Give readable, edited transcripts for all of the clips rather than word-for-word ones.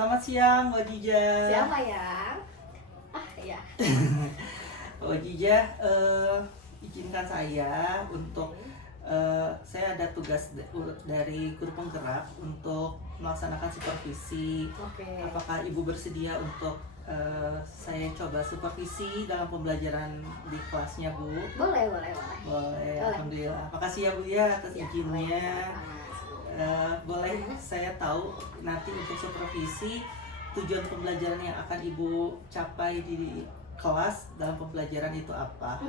Selamat siang, Mbak Jija. Siapa ya? Ah ya. Mbak Jija, izinkan saya untuk saya ada tugas dari guru penggerak untuk melaksanakan supervisi. Oke. Apakah Ibu bersedia untuk saya coba supervisi dalam pembelajaran di kelasnya, Bu? Boleh, boleh, boleh. Boleh, Boleh. Alhamdulillah. Makasih ya Bu ya atas Ya, izinnya. sama-sama. Boleh saya tahu nanti untuk supervisi tujuan pembelajaran yang akan Ibu capai di kelas dalam pembelajaran itu apa?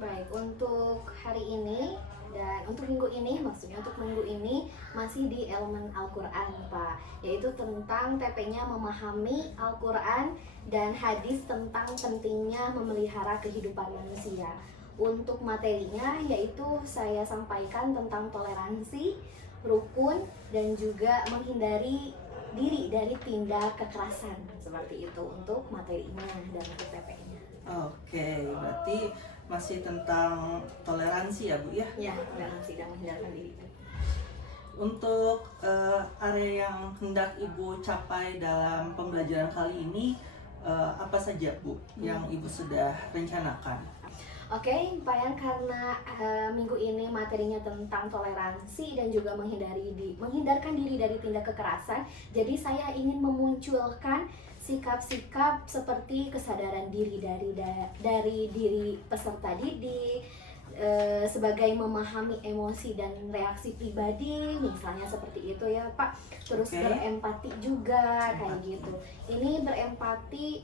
Baik. Untuk hari ini dan untuk minggu ini, maksudnya untuk minggu ini masih di elemen Al-Quran, Pak. Yaitu tentang TP-nya memahami Al-Quran dan hadis tentang pentingnya memelihara kehidupan manusia. Untuk materinya yaitu saya sampaikan tentang toleransi, rukun, dan juga menghindari diri dari tindak kekerasan. Seperti itu untuk materinya dan untuk TP-nya. Oke, berarti masih tentang toleransi ya Bu ya? Ya, toleransi dan menghindarkan diri. Untuk area yang hendak Ibu capai dalam pembelajaran kali ini apa saja Bu yang Ibu sudah rencanakan? Oke, Pak Yan, karena minggu ini materinya tentang toleransi dan juga menghindarkan diri dari tindak kekerasan, jadi saya ingin memunculkan sikap-sikap seperti kesadaran diri dari diri peserta didik, sebagai memahami emosi dan reaksi pribadi, misalnya seperti itu ya Pak. Terus berempati juga kayak gitu. Ini berempati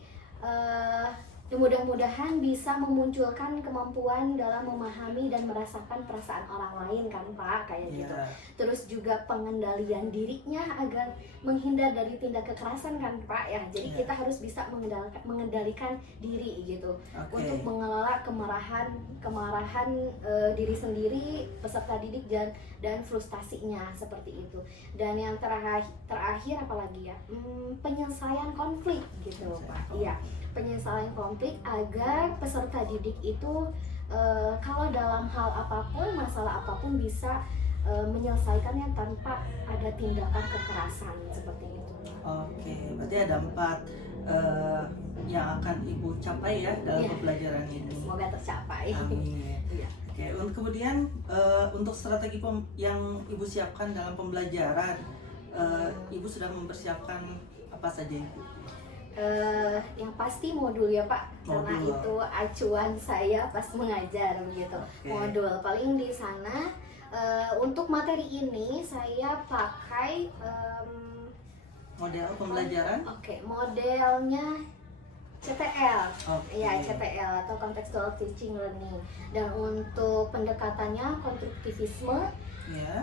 mudah-mudahan bisa memunculkan kemampuan dalam memahami dan merasakan perasaan orang lain kan Pak, kayak gitu. Terus juga pengendalian dirinya agar menghindar dari tindak kekerasan kan Pak ya. Jadi kita harus bisa mengendalikan diri gitu. Untuk mengelola kemarahan diri sendiri, peserta didik dan frustasinya seperti itu. Dan yang terakhir apalagi ya? Penyelesaian konflik gitu Pak. Iya, penyelesaian konflik agar peserta didik itu kalau dalam hal apapun, masalah apapun bisa menyelesaikannya tanpa ada tindakan kekerasan seperti itu. Oke, berarti ada 4 yang akan Ibu capai ya dalam pembelajaran ini. Semoga tercapai. Amin. Oke, kemudian untuk strategi yang Ibu siapkan dalam pembelajaran, Ibu sudah mempersiapkan apa saja Ibu? Yang pasti modul ya Pak, karena itu acuan saya pas mengajar begitu. Modul paling di sana. Untuk materi ini saya pakai model pembelajaran. Modelnya CTL, ya CTL atau Contextual Teaching Learning. Dan untuk pendekatannya konstruktivisme.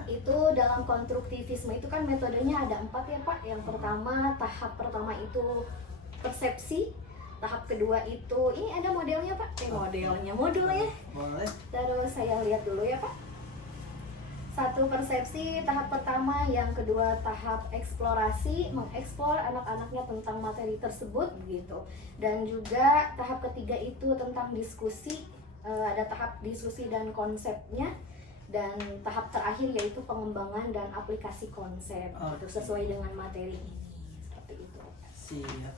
Itu dalam konstruktivisme itu kan metodenya ada 4 ya Pak. Yang pertama, tahap pertama itu persepsi, tahap kedua itu ini ada modelnya Pak, modulnya. Boleh. Terus saya lihat dulu ya Pak. 1 persepsi tahap pertama, yang kedua tahap eksplorasi, mengeksplor anak-anaknya tentang materi tersebut begitu. Dan juga tahap ketiga itu tentang diskusi, ada tahap diskusi dan konsepnya. Dan tahap terakhir yaitu pengembangan dan aplikasi konsep itu sesuai dengan materi ini. Seperti itu. Siap.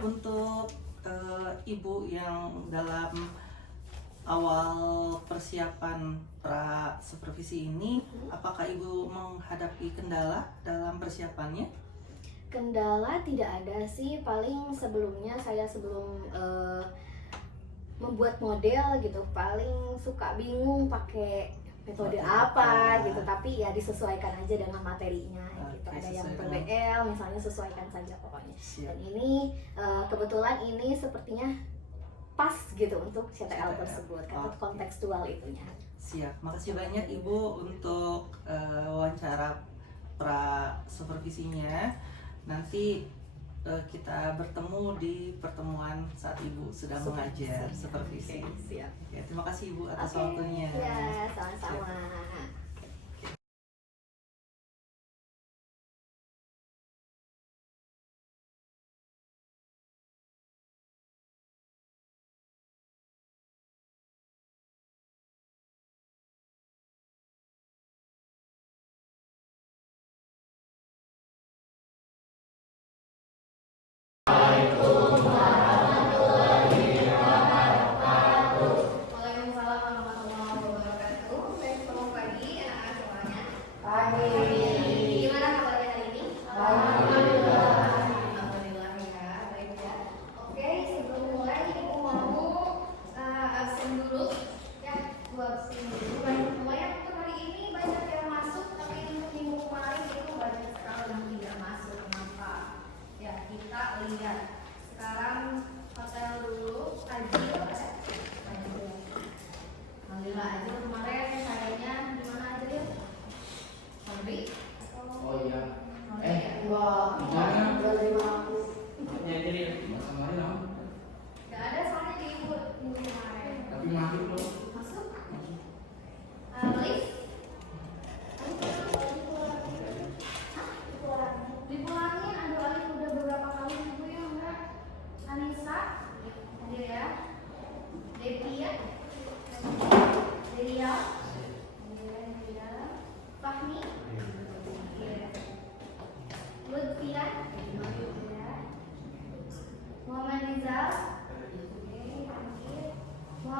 Untuk Ibu yang dalam awal persiapan pra supervisi ini, apakah Ibu menghadapi kendala dalam persiapannya? Kendala tidak ada sih, paling sebelumnya saya sebelum membuat model gitu paling suka bingung pakai metode apa gitu, tapi ya disesuaikan aja dengan materinya gitu. Ada yang PBL misalnya, sesuaikan saja pokoknya. Dan ini kebetulan ini sepertinya pas gitu untuk CTL tersebut, karena kontekstual itunya. Siap, makasih banyak Ibu untuk wawancara pra supervisinya. Nanti kita bertemu di pertemuan saat Ibu sedang mengajar supervisi. Siap. Ya, terima kasih Ibu atas waktunya. Ya, sama-sama.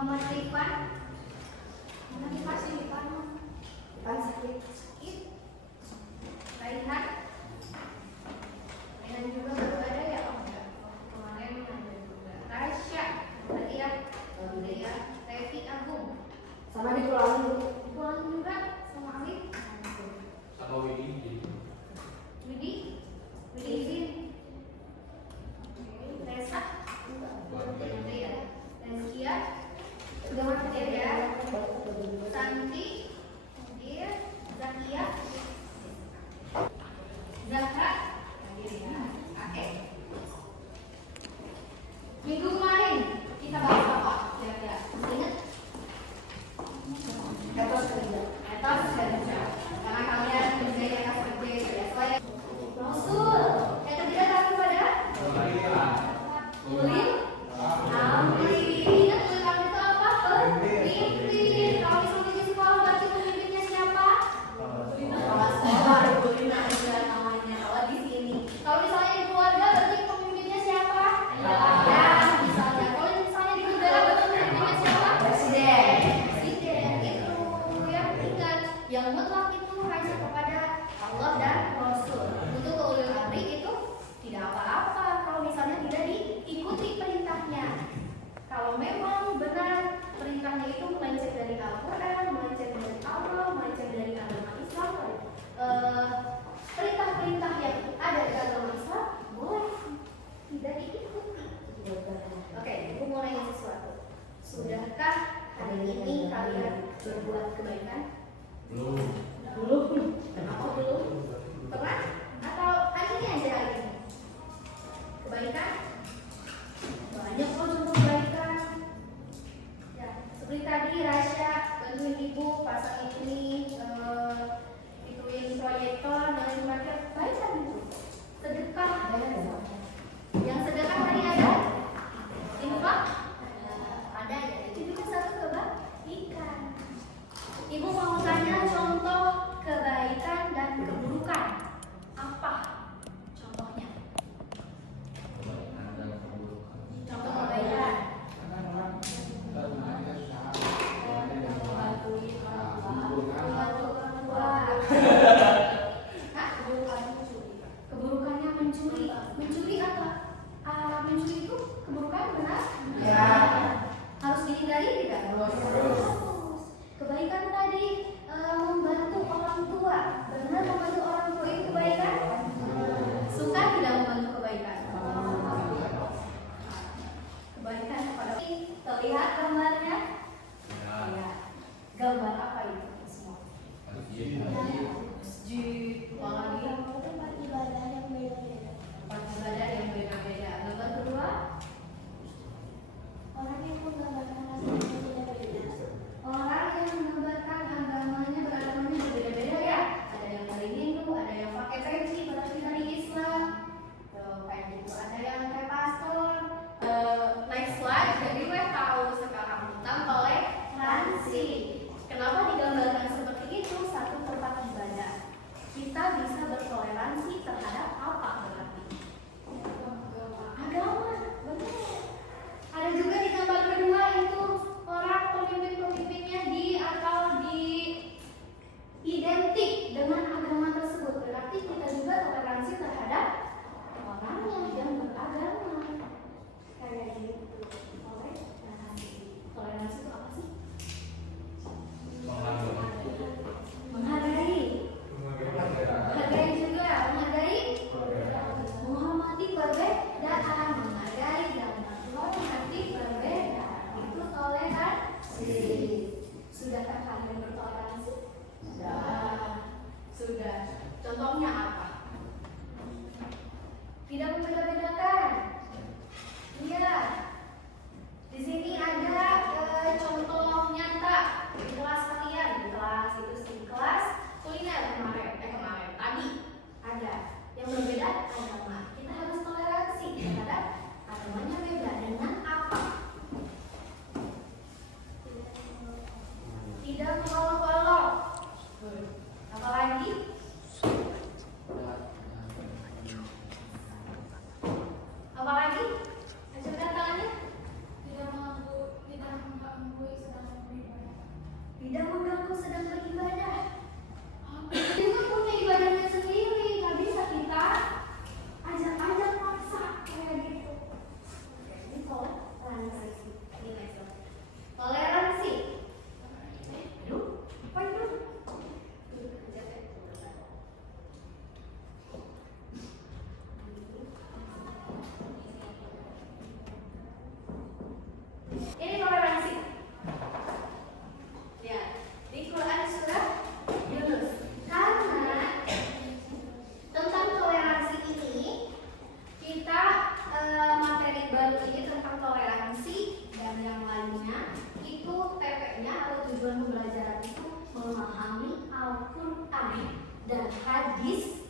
Muhammad Rifan. Mana dikasih Rifan? Rifan sakit. Raihan. Raihan juga baru ada ya? Kemarin ada juga. Rasya. Tadi ya. Ya. Revi Agung. Sama dipulangin dulu. Dipulangin juga sama Alif. Sama Widi. Widi. Widi izin. Resa. Nanti ya. Rezkia. Udah hadir ya. Santi. Hadir. Zakia. Zahra. Hadir ya. Oke. Minggu kemarin kita bahas apa? Kira-kira ingat? Etos kerja. Etos kerja. Karena kalian kerja di atas kerja ya. Soalnya Rasul. Yang ketiga kami pada Ulil Amri. Ingat Ulil Amri itu apa? Pemimpin. Kalau misalnya di sekolah berarti pemimpinnya siapa? Kepala sekolah. Ulil Amri namanya. Kalau di sini. Kalau misalnya di keluarga berarti pemimpinnya siapa? Ya, misalnya. Kalau misalnya di negara berarti pemimpinnya siapa? Presiden. Presiden itu yang ingat. Yang mutlak itu hanya kepada Allah dan Rasul. Untuk ulil amri itu tidak apa-apa kalau misalnya tidak diikuti perintahnya. Kalau memang benar perintahnya itu melenceng dari Al-Quran, melenceng dari Allah, melenceng dari agama Islam, perintah-perintah yang ada di agama Islam boleh tidak diikuti. Oke, ibu mau nanya sesuatu. Sudahkah hari ini kalian berbuat kebaikan? Belum. Kenapa belum? Pernah? Atau akhirnya aja hari ini? Kebaikan? Banyak kok contoh kebaikan. Ya, seperti tadi Rasya bantuin ibu pasang ini, ituin proyektor, nyalain parkir, kebaikan itu. Sedekah. Yang sedekah tadi ada? Infak? Ada ya. Itu juga satu kebaikan. Ibu mau tanya contoh kebaikan dan keburukan. Apa contohnya? Contoh kebaikan. Membantu orang tua. Hah? Keburukannya mencuri. Mencuri apa? Mencuri itu keburukan benar? Ya. Harus dihindari tidak? Harus. Kebaikan tadi membantu orang tua. Benar membantu orang tua itu kebaikan? Suka tidak membantu kebaikan? Kebaikan kepada terlihat gambarnya? Ya. Gambar apa itu semua? Masjid, lagi tempat ibadah yang beda-beda. Tempat ibadah yang beda-beda. Gambar kedua? Orang yang menggambarkan agama yang beda-beda. Orang yang menggambarkan agama Al-Quran dan hadis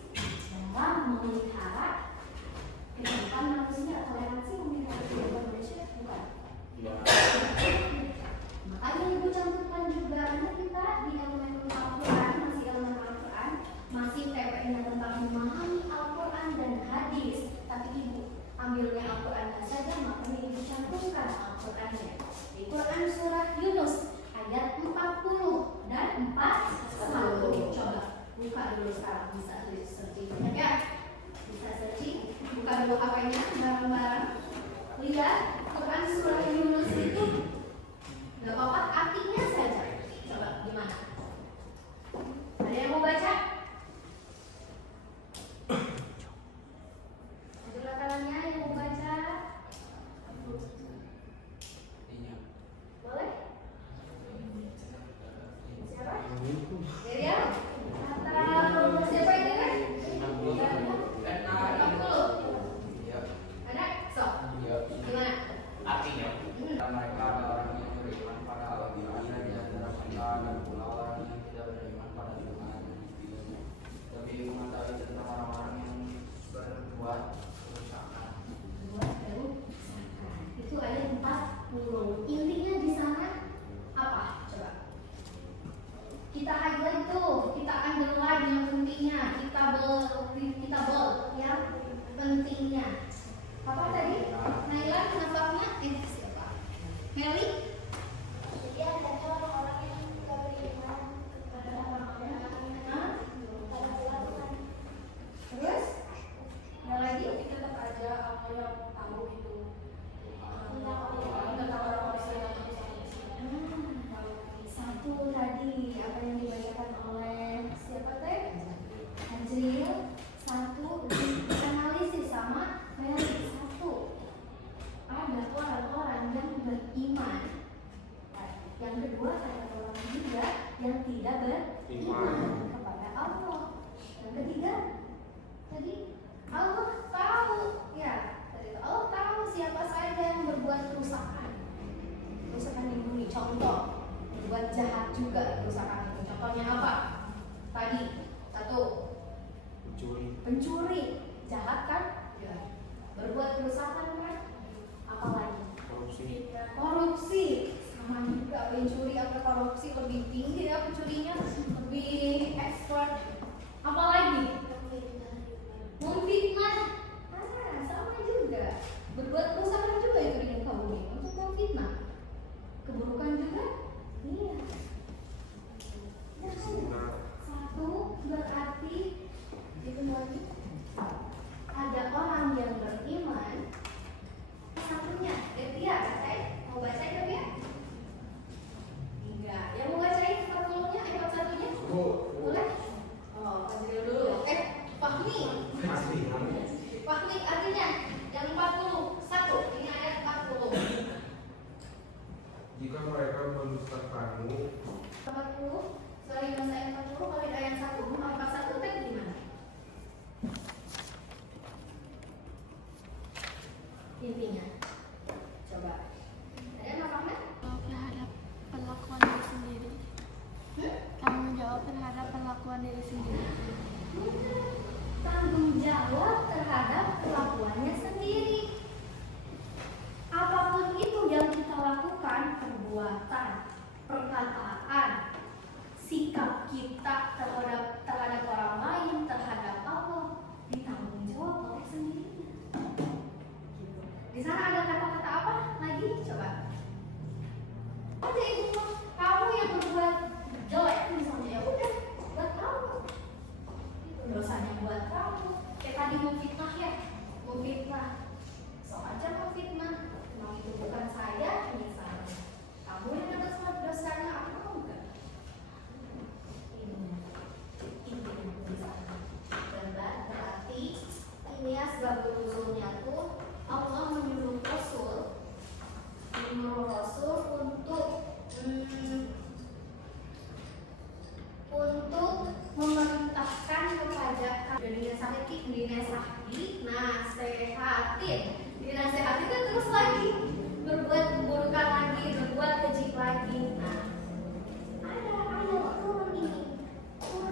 dalam memelihara kehidupan manusia. Toleransi memelihara kehidupan manusia bukan? Makanya ibu cantumkan juga, karena kita di elemen Al-Quran, masih elemen Al-Quran, masih TP-nya tentang memahami Al-Quran dan hadis. Tapi ibu ambilnya Al-Quran saja, makanya ibu cantumkan Al-Qurannya di Quran surah Yunus ayat 40 dan 41. Coba buka dulu sekarang, bisa searching ya, bisa searching, buka dulu HP-nya bareng-bareng, lihat Quran surah Yunus itu nggak apa-apa, artinya saja. Coba gimana? Ada yang mau baca? Ajulah tangannya yang mau baca. Boleh? Siapa? Deria? Atau siapa ini kan? 60. Ada? Sok. Gimana? Artinya, mereka ada orang yang beriman pada Allah dan dan pula orang yang tidak beriman pada Tuhan. Lebih mengetahui tentang orang-orang yang berbuat kerusakan. Itu ayat 40. Intinya di sana apa? Coba. Kita highlight tuh, kita underline yang pentingnya, kita bold yang pentingnya. Apa tadi? Naila, nafaknya? Siapa? Meli? Jadi ada orang-orang yang tidak beriman kepada orang-orang yang terus? Ada lagi? Tapi tetap aja apa yang tahu itu tentang orang-orang yang Satu tadi apa yang dibacakan oleh siapa teh? Anjril. Satu analisis sama Meli. Satu ada orang-orang yang beriman. Yang kedua ada orang juga yang tidak beriman kepada Allah. Yang ketiga tadi Allah tahu ya. Tadi Allah tahu siapa saja yang berbuat kerusakan di bumi. Contoh berbuat jahat juga kerusakan itu. Contohnya apa? Tadi satu pencuri jahat kan? Ya. Berbuat kerusakan kan? Apalagi? Korupsi sama juga. Pencuri atau korupsi lebih tinggi ya, pencurinya lebih expert. Apalagi? Memfitnah. Sama juga. Berbuat kerusakan juga itu di muka bumi untuk memfitnah. Keburukan juga? Iya. Satu berarti itu lagi ada orang yang beriman. Satunya, Devia, bacain. Mau bacain Devia? Tiga. Yang mau bacain formulanya ayat satunya? Boleh? Oh, Fajril dulu. Fahmi. Fahmi artinya yang 40. Satu. Ini ayat 40. Jika mereka mendustakanmu, 40. Sorry, masa ayat 40. Kalau di ayat 1, 41 tadi gimana? Intinya. Coba. Ada yang apa? terhadap perlakuan diri sendiri. Tanggung jawab terhadap perlakuan diri sendiri. Tanggung jawab terhadap perlakuannya sendiri. Apapun itu yang kita lakukan, perbuatan, perkataan, sikap kita terhadap orang lain, terhadap Allah, ditanggung jawab oleh sendirinya. Gitu. Di sana ada kata-kata apa lagi? Coba. Aja ibu, kamu yang berbuat jelek misalnya, ya udah buat kamu. Itu dosanya buat kamu. Kayak tadi mau fitnah ya, mau fitnah. So aja mau fitnah. Memang itu bukan saya, ini saya. Kamu yang atas dosanya, aku mau enggak? Berarti ini ya sebab usulnya tuh Allah menyuruh Rasul untuk memerintahkan kepada dinasehatin kan terus lagi berbuat keburukan lagi, berbuat keji lagi. Nah, ada turun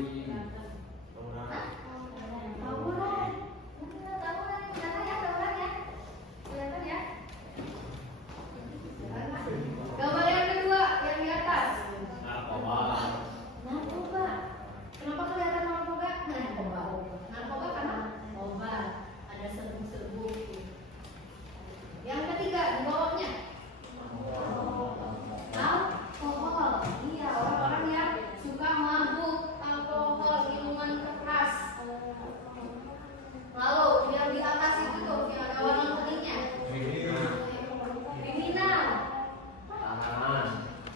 mencuri, Tawuran. Bener, tawuran. Kelihatan ya tawuran ya? Kelihatan ya? Gambar yang kedua, yang di atas. Narkoba. Kenapa kelihatan narkoba? Narkoba karena obat. Ada serbuk-serbuk. Yang ketiga, di bawahnya. Alkohol. Iya, orang-orang yang suka mabuk, alkohol, minuman keras. Lalu yang di atas itu tuh yang ada warna kuningnya. Kriminal.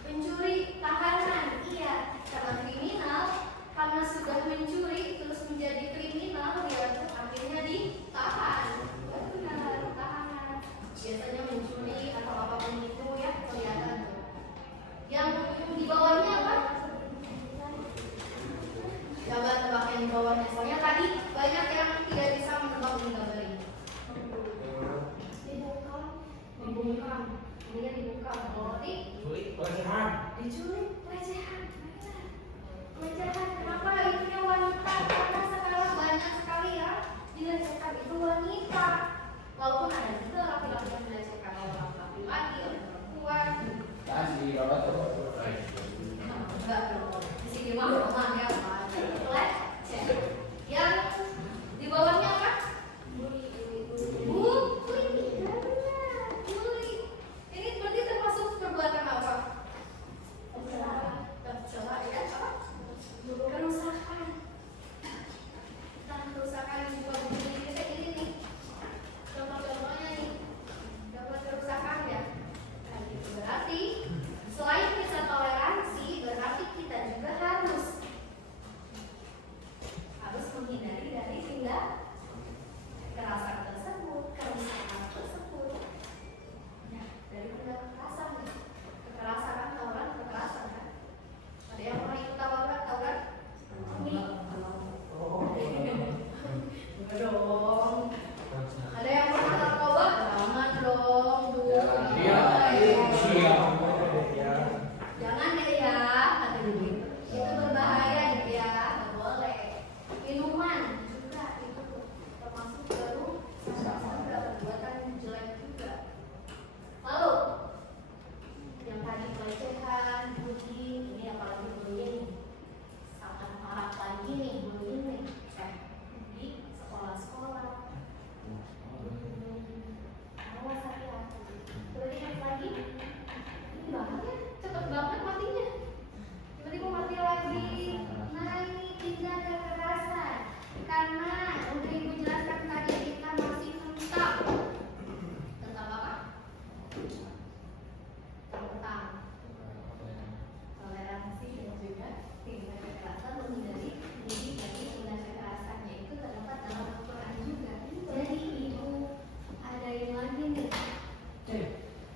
Pencuri, tahanan. Iya, karena kriminal, karena sudah mencuri terus menjadi kriminal, dia tuh akhirnya ditahan. Benar, tahanan. Biasanya mencuri atau apapun itu ya kelihatan tuh. Yang di bawahnya apa? Coba tebak yang di bawahnya. Soalnya tadi banyak yang tidak bisa menebak di gambar ini. Dibungkam. Ini dibungkam. Berarti diculik, pelecehan. Pelecehan. Kenapa itunya wanita? Karena sekarang banyak sekali ya dilecehkan itu wanita. Walaupun ada juga laki-laki yang dilecehkan oleh laki-laki, oleh perempuan. Enggak dong. Di sini mah rumah ya, Pak. Leceh. Yang di bawahnya apa? Bully. Ini berarti termasuk perbuatan apa? Tercela ya, apa? Kerusakan. Nah, kerusakan yang juga begini ini nih. Contoh-contohnya nih. Dapat kerusakan ya. Nah, itu berarti selain bisa toleransi, berarti kita juga harus menghindari dari tindak kekerasan tersebut, kerusakan tersebut. Nah, dari tindak kekerasan nih, kekerasan kan tawuran kekerasan kan. Ada yang pernah ikut tawuran? Ini. Enggak dong. Ada yang pernah narkoba? Jangan dong, Bu. Jangan deh ya, kata gitu. Itu berbahaya gitu ya, nggak boleh. Minuman juga itu termasuk baru juga perbuatan jelek juga. Lalu yang tadi pelecehan, bullying, ini apalagi bullying sangat parah lagi nih bullying nih di sekolah-sekolah. Awas hati-hati. Berarti lagi ini banget ya, cepet banget matinya. Tiba-tiba mati lagi. Nah ini tindak kekerasan. Karena udah ibu jelaskan tadi kita masih tentang apa? Tentang toleransi dan juga tindak kekerasan menghindari diri dari tindak kekerasan, yaitu terdapat dalam Al-Quran juga. Jadi ibu adain lagi nih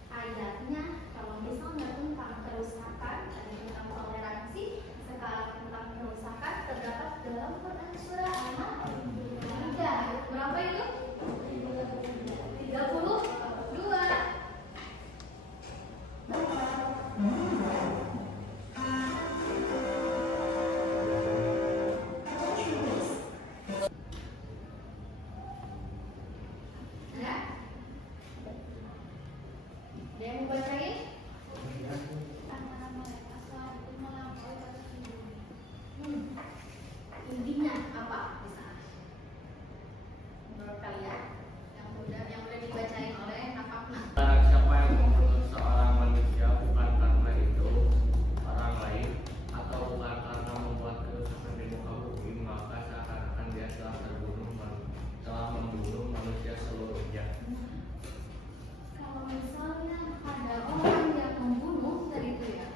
ayatnya. Kalau misalnya tentang kerusakan, tadi tentang toleransi, sekarang tentang kerusakan terdapat dalam Quran surah Al-Maidah. Berapa itu? 32. Ada yang mau bacain? Intinya apa di sana? Menurut kalian yang udah dibacain oleh Nafakna. Barang siapa yang membunuh seorang manusia bukan karena itu orang lain atau bukan karena membuat kerusakan di muka bumi, maka seakan-akan dia telah membunuh manusia seluruhnya. Kalau misalnya ada orang yang membunuh dari itu ya,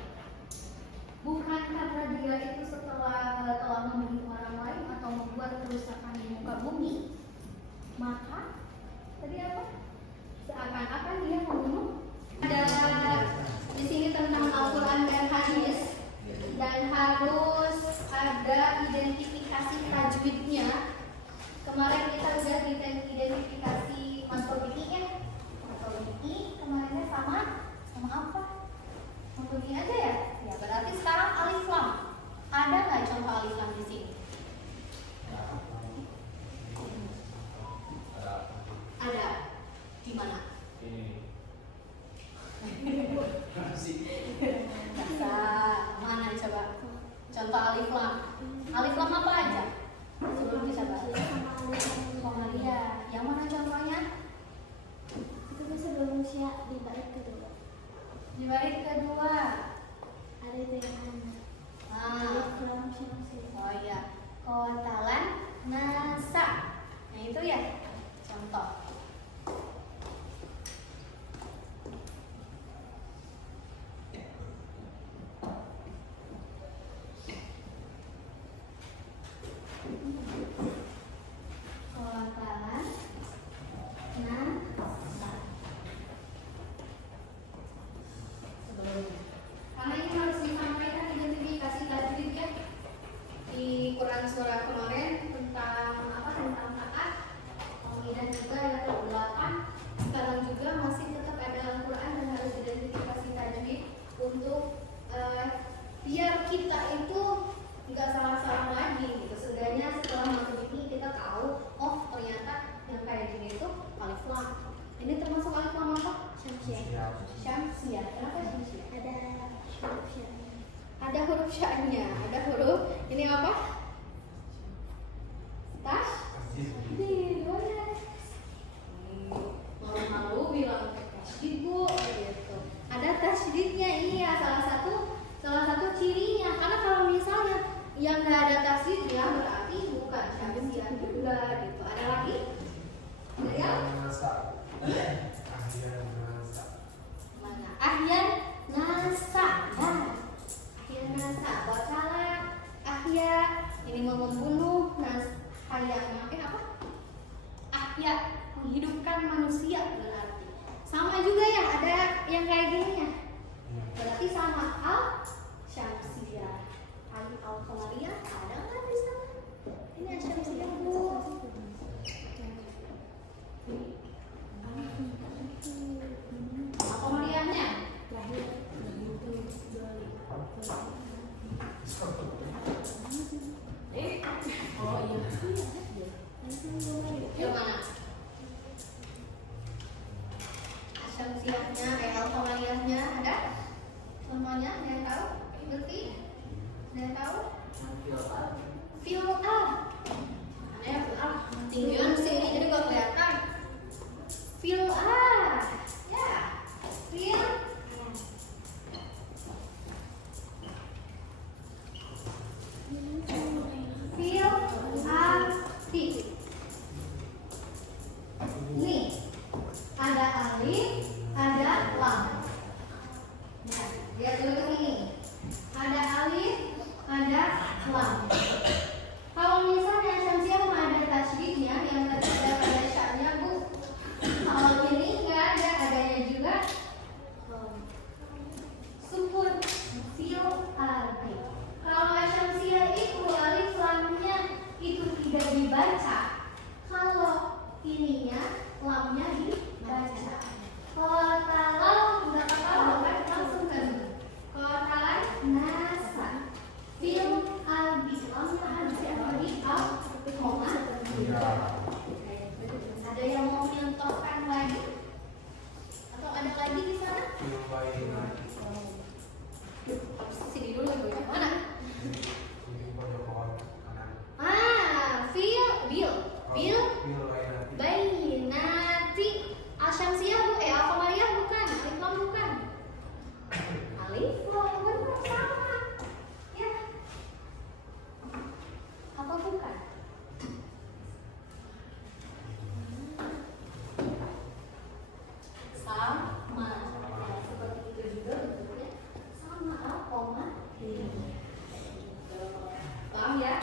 bukan karena dia itu telah membunuh orang lain atau membuat kerusakan di muka bumi, maka tadi apa? Seakan-akan dia membunuh. Ada di sini tentang Al-Quran dan hadis, dan harus ada identifikasi tajwidnya. Kemarin kita udah identifikasi matodiki ya. Matodiki kemarinnya sama apa? Matodiki aja ya. Ya berarti sekarang alif lam. Ada nggak contoh alif lam di sini? Contoh alif lam. Alif lam apa aja? Sebelum kita bahas. Komaria. Yang mana contohnya? Itu bisa berusia di baris kedua. Di baris kedua. Ada itu yang mana? Ah. Lam syamsi. Oh iya. Kotalan nasa. Nah itu ya. Contoh. Kotalan nasa. Sebelumnya. Karena ini harus disampaikan identifikasi tajwid ya. Di Quran surah kemarin tentang apa, tentang taat, kemudian juga ayat 8. Sekarang juga masih tetap ada dalam Quran dan harus identifikasi tajwid untuk biar kita itu nggak salah-salah lagi gitu. Seenggaknya setelah masuk ini kita tahu, oh ternyata yang kayak gini itu alif lam. Ini termasuk alif lam apa? Syamsiah. Syamsiah. Kenapa syamsiah? Ada huruf syamsiah. Ada huruf sya'nya, ada huruf ini apa? Tasydid. Malu-malu bilang tasydid Bu gitu. Ada tasydidnya, iya, salah satu cirinya. Karena kalau misalnya yang nggak ada tasydid ya berarti bukan syamsiah juga gitu. Ada lagi? Ada ya? Mana? Ahyan nasa. Ahya nasa, wacala, ahya, ini mau membunuh, haya, apa? Ahya, menghidupkan manusia berarti. Sama juga ya, ada yang kayak gini ya. Berarti sama al syamsiyah. Al qamariyah ada nggak di sana? Ini al syamsiyah Bu. Al qamariyahnya. Oh iya. Yang mana? Asyamsiahnya, al-qamariyahnya ada? Semuanya ada yang tahu? Ngerti? Ada yang tahu? Fi'al. Ada ya fi'al. Tinggian sini jadi gak kelihatan. Fi'al. Ya. Fi'al. Fi'al-ati. Nih, ada alif, ada lam. Nah, lihat dulu ke sini. Ada alif, ada lam. Kalau misalnya syamsiah mau ada tasydidnya, yang tadi ada sya'nya Bu. Kalau ini nggak ada, adanya juga sukun. Fi'al-ati. Kalau syamsiah itu alif lamnya itu tidak dibaca, kalau ininya lamnya dibaca. Kalau nggak apa-apa langsung kan. Kalau nasa fil albi lamnya harus di al koma. Ada yang mau mencontohkan lagi? Atau ada lagi di sana? Sini dulu Ibu, yang mana? Bil bainati. Asyamsiah Bu, al-qamariyah bukan, alif lam bukan. Alif lam benar sama. Ya. Apa bukan? Sama. Ya, seperti itu juga bentuknya. Sama al-qamariyah. Paham ya?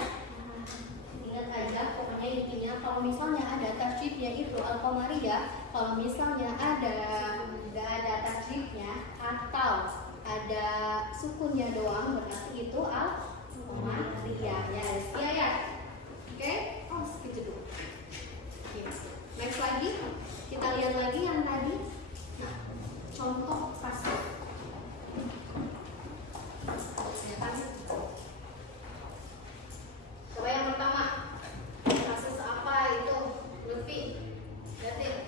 Ingat aja, pokoknya intinya kalau misalnya ada tasydidnya itu al-qamariyah, kalau misalnya nggak ada tasydidnya atau ada sukunnya doang berarti itu al-qamariyah ya, ya. Oke? Oh, segitu dulu. Next lagi, kita lihat lagi yang tadi. Nah, contoh kasus. Coba yang pertama, kasus apa itu? Lutfi, lihatin.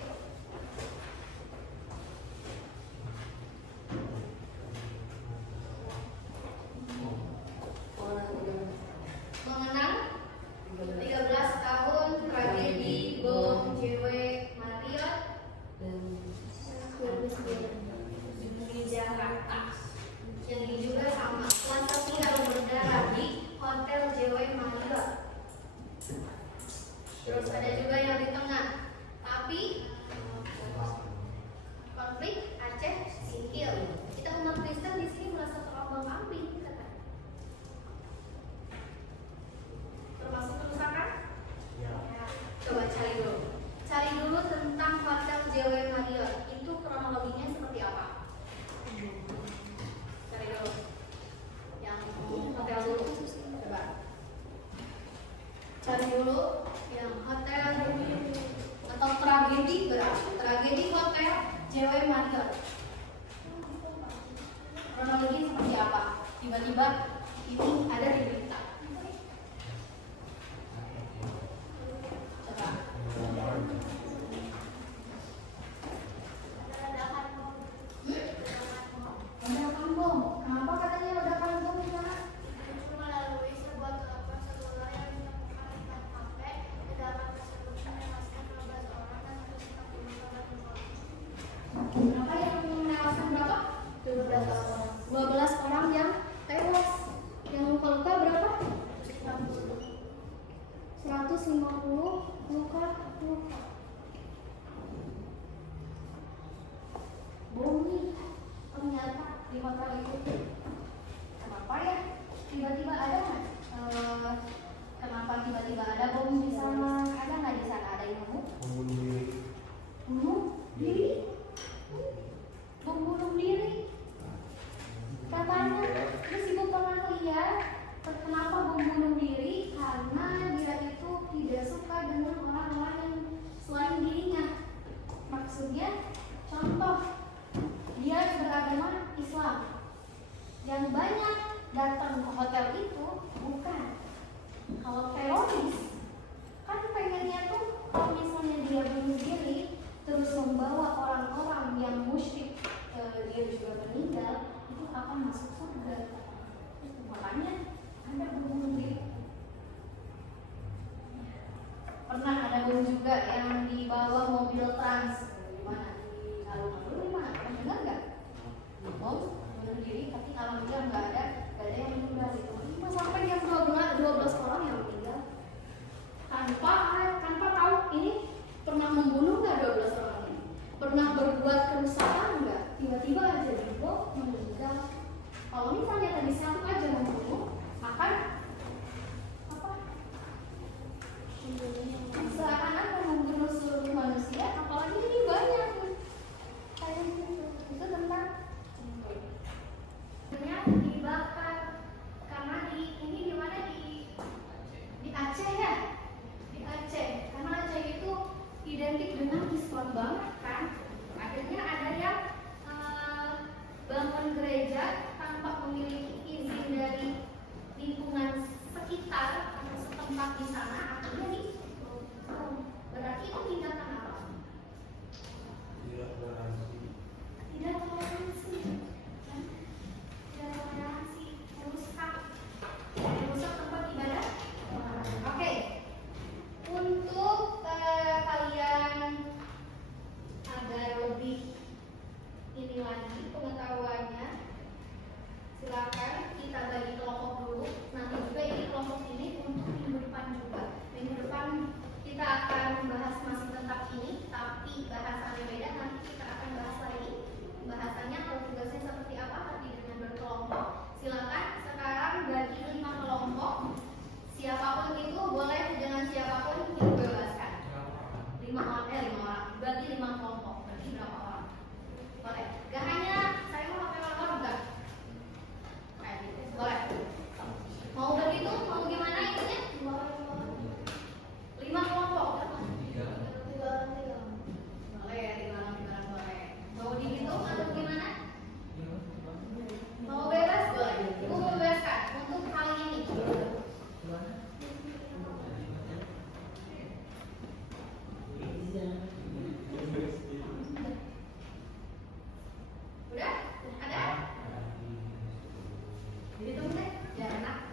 Ini ada di berita. Coba. Ledakan bom. Kenapa katanya ledakan bom di sana? Melalui sebuah telepon seluler yang ditemukan di TKP, ledakan tersebut menewaskan 12 orang dan 140 korban luka. Kenapa yang menewaskan berapa? 12 orang yang tewas. Yang luka-luka berapa? 150 luka-luka. Bom nih ternyata di hotel itu. Kenapa ya? Tiba-tiba ada nggak? Kenapa tiba-tiba ada bom di sana? Ada nggak di sana? Ada yang nemu? Membunuh diri. Bunuh diri? Membunuh diri? Katanya, terus ibu pernah lihat kenapa membunuh diri? Karena dia itu tidak suka dengan orang-orang yang selain dirinya. Maksudnya, contoh, dia beragama Islam. Yang banyak datang ke hotel itu bukan kalau teroris. Kan pengennya tuh kalau misalnya dia bunuh diri terus membawa orang-orang yang musyrik, dia juga meninggal, itu akan masuk surga. Makanya Anda bunuh diri. Pernah ada bom juga yang dibawa mobil trans di mana? Di alun-alun di mana? Pernah dengar nggak? Bom bunuh diri, tapi alhamdulillah nggak ada yang meninggal itu. 5 sampai yang 12 orang yang meninggal tanpa tahu ini pernah membunuh nggak 12 orang ini? Pernah berbuat kerusakan nggak? Tiba-tiba aja dibom meninggal. Kalau misalnya tadi satu aja membunuh, maka apa? Seakan-akan membunuh seluruh manusia, apalagi ini banyak kayak gitu. Itu tentang dibakar karena ini di mana di Aceh ya, di Aceh karena Aceh itu identik dengan Islam banget kan. Akhirnya ada yang bangun gereja tanpa memiliki izin dari lingkungan sekitar atau setempat di sana, akhirnya berarti itu tindakan apa? Tidak toleransi. Tidak toleransi, kan? Tidak toleransi, merusak tempat ibadah. Oke, untuk kalian agar lebih ini lagi pengetahuannya, silakan kita bagi kelompok dulu. Nanti juga ini kelompok ini untuk minggu depan juga. Minggu depan kita akan membahas masih tentang ini, tapi bahasannya beda. Nanti kita akan bahas lagi bahasannya kalau tugasnya seperti apa, tapi dengan berkelompok. Silakan sekarang bagi 5 kelompok. Siapapun itu boleh dengan siapapun dibebaskan. 5 orang, bagi 5 kelompok. Berarti berapa orang? Boleh. Gak hanya saya mau pakai orang enggak? Kayak gitu. Boleh. Mau begitu? Mau gimana itunya? 5 kelompok. Boleh ya, 5 orang boleh. Mau dihitung atau gimana? Mau bebas boleh. Ibu membebaskan untuk kali ini. Udah? Ada? Dihitung deh, ya enak.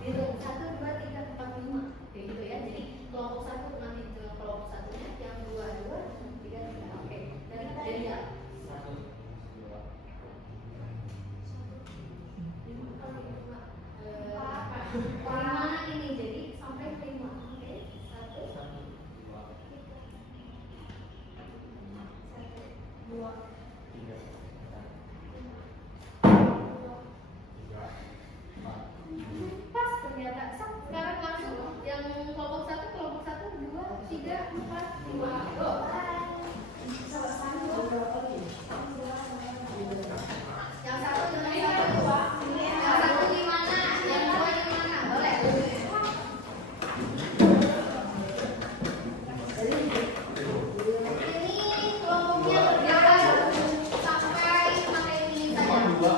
Dihitung 1, 2, 3, 4, 5. Kayak gitu ya. Jadi kelompok 1 nanti ke kelompok satunya, yang 2, 3, 3. Oke. Dari ya. 1, 2. Mana ini jadi sampai 5. Oke. 1, 2, 3. pas ternyata. Sekarang langsung yang kelompok 1, 2, 3, 4, 5. Go. Yang satu dengan yang dua. Yang satu di mana? Yang dua di mana? Boleh. Ini kelompoknya berbeda sampai ini saja.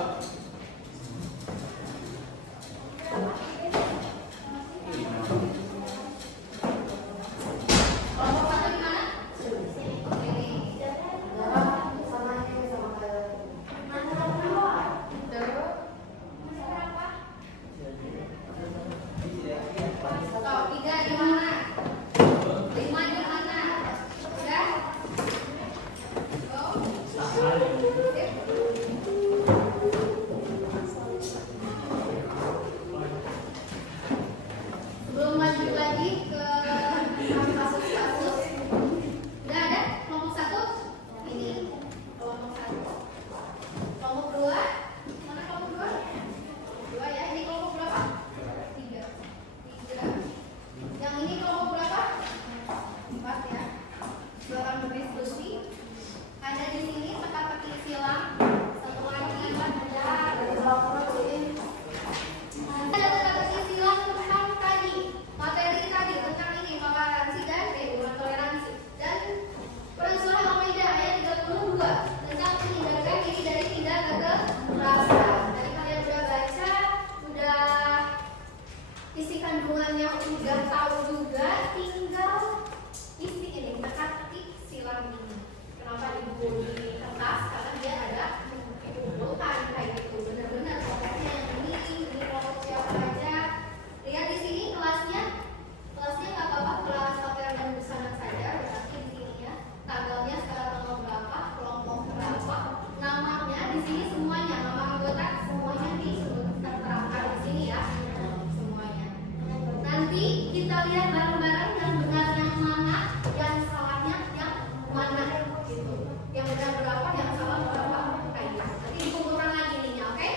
lihat bareng-bareng yang benar yang mana, yang salahnya yang mana gitu. Yang benar berapa, yang salah berapa. Kayak gitu. Nanti dikumpulkan lagi ininya, oke?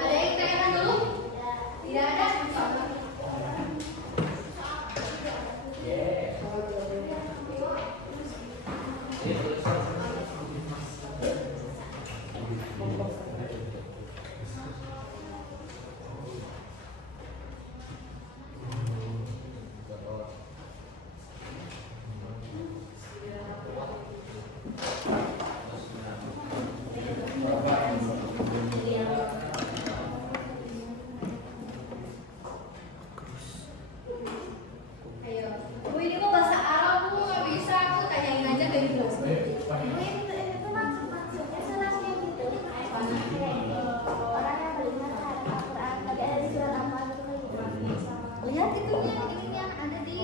Ada yang tanyakan dulu? Tidak ada? Ayo. Bu, ini kok bahasa Arab, Bu? Nggak bisa, aku tanyain aja ke Ibu. Bu, itu maksudnya salahnya gitu. Orang yang beriman terhadap Al-Quran, tadi ada di surat apa gitu. Lihat ininya ada di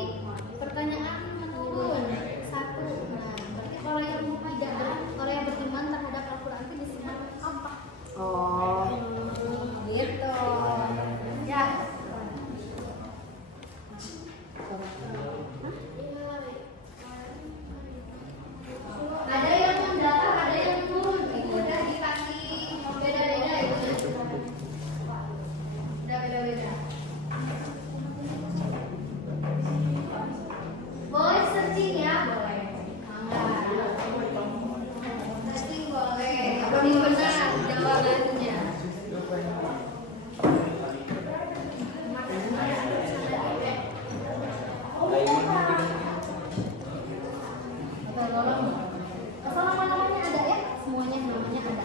pertanyaan menurun 1. Nah, berarti kalau yang tidak orang yang beriman terhadap Al-Quran itu disebut apa? Oh, Gitu. Ya. Ada yang mendatar, ada yang turun. Itu udah dikasih beda-beda itu. Udah beda-beda. Boleh searching ya, boleh. Searching boleh. Apa yang benar jawabannya? Asal nama-namanya ada ya? Semuanya namanya ada.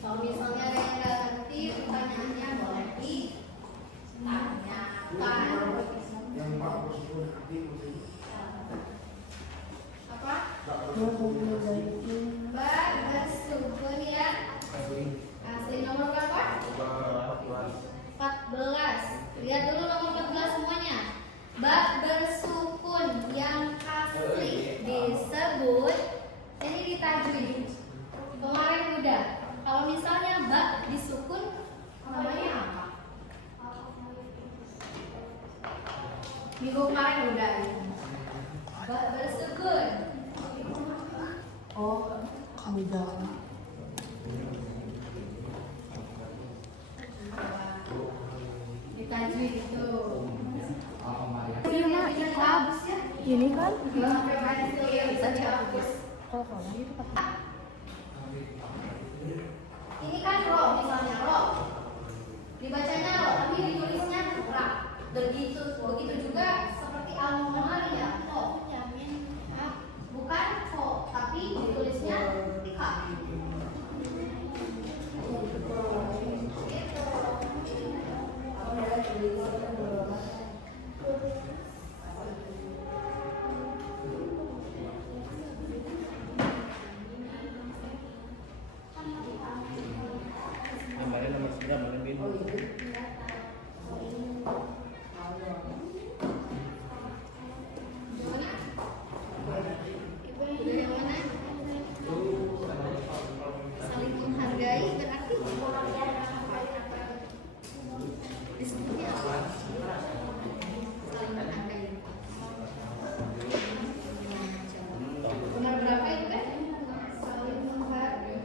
Kalau misalnya ada yang nggak ngerti pertanyaannya boleh ditanyakan. Apa? Ba bersukun ya. Asli nomor berapa? 14. Lihat dulu nomor 14 semuanya. Ba bersukun yang asli disebut, ini ditajwid. Kemarin udah. Kalau misalnya ba disukun namanya apa? Minggu kemarin udah. Ba bersukun. oh, kamu jawab. Ditajwid itu. Ini kan? Bisa dihapus. Kalau kamu itu pakai. Ini kan ro, misalnya ro. Dibacanya ro, tapi ditulisnya ra. Begitu juga seperti al-muhari ya, ro. Bukan ro, tapi ditulisnya ka. Kemarin nomor 9 mana Bin? Saling menghargai berarti disebutnya apa? Saling menghargai. Benar berapa itu kan? Saling menghargai.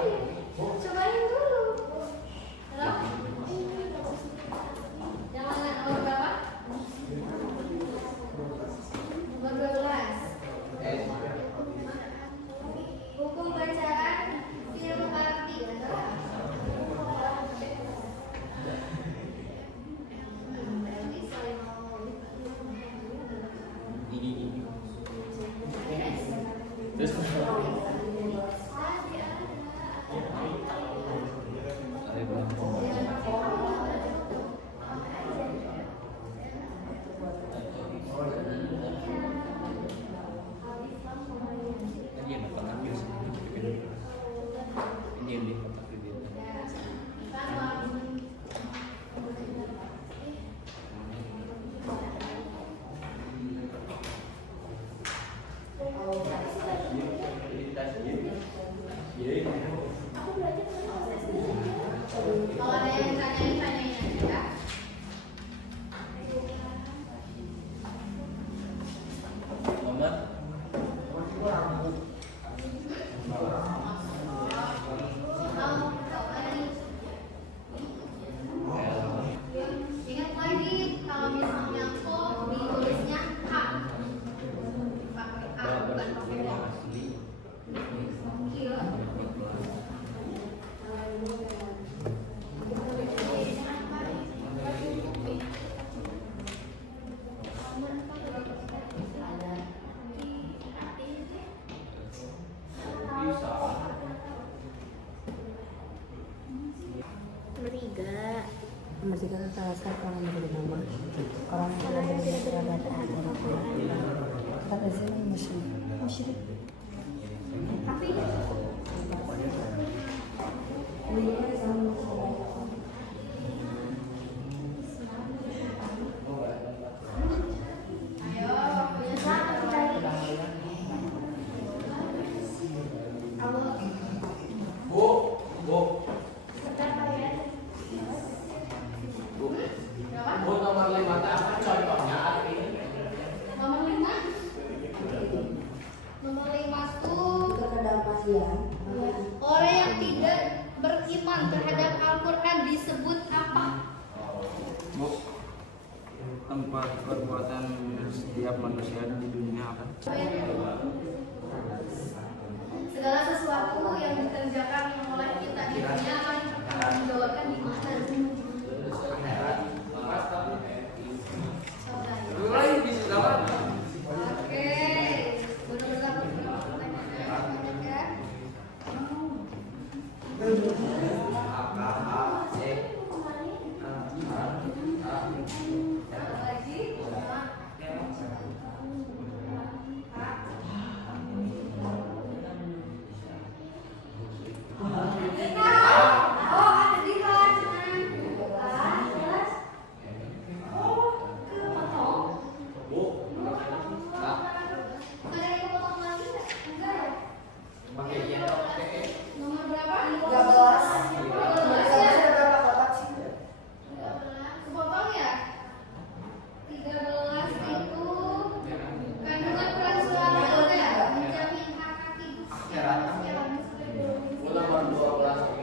Cobain dulu. Halo? Yang mana nomor berapa? Nomor 12. Hukum bacaan film arti. Terus Kalau ada yang tanyain aja ya. Muhammad Ingat lagi kalau misalnya kok ditulisnya K. Pakai A bukan pakai O. Iya. Nomor 3 kekerasan orang yang bernama orang yang telah berbeda terhadap agama. Kata zina musyrik. Tapi ayo waktunya satu lagi. Halo. Sebentar Pak ya. Bu nomor 5 apa contohnya artinya? Nomor 5. Nomor 5 tuh Ketidakpastian. orang yang tidak beriman terhadap Al-Quran disebut apa? Bu, tempat perbuatan setiap manusia di dunia apa? Segala sesuatu yang dikerjakan oleh kita di dunia akan menjawabkan di mana? Mulai di dalam. Oke, benar-benar pertanyaan ya. Lagi? Nomor berapa? 13 ya? Sepotong ya? 13 itu kandungan peran suara juga ya? Menjamin hak hak ibu. Bu nomor 12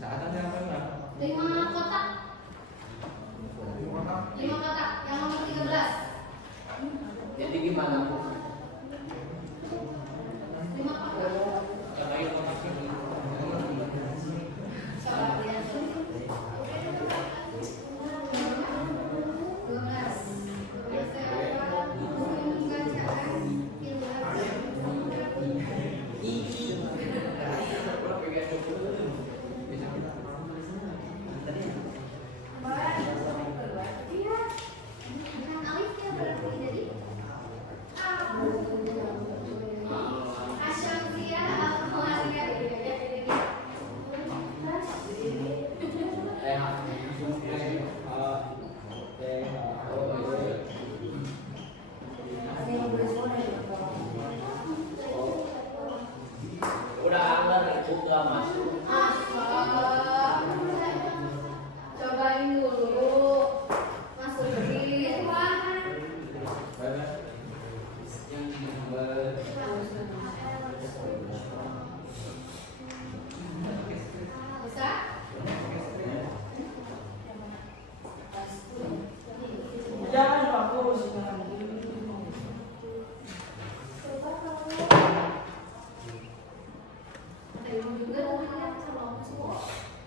saatnya apa enggak? 5 kotak. 5 kotak. Yang nomor 13. Jadi gimana Bu? 5 kotak. Katanya kotaknya Sabar ya. 5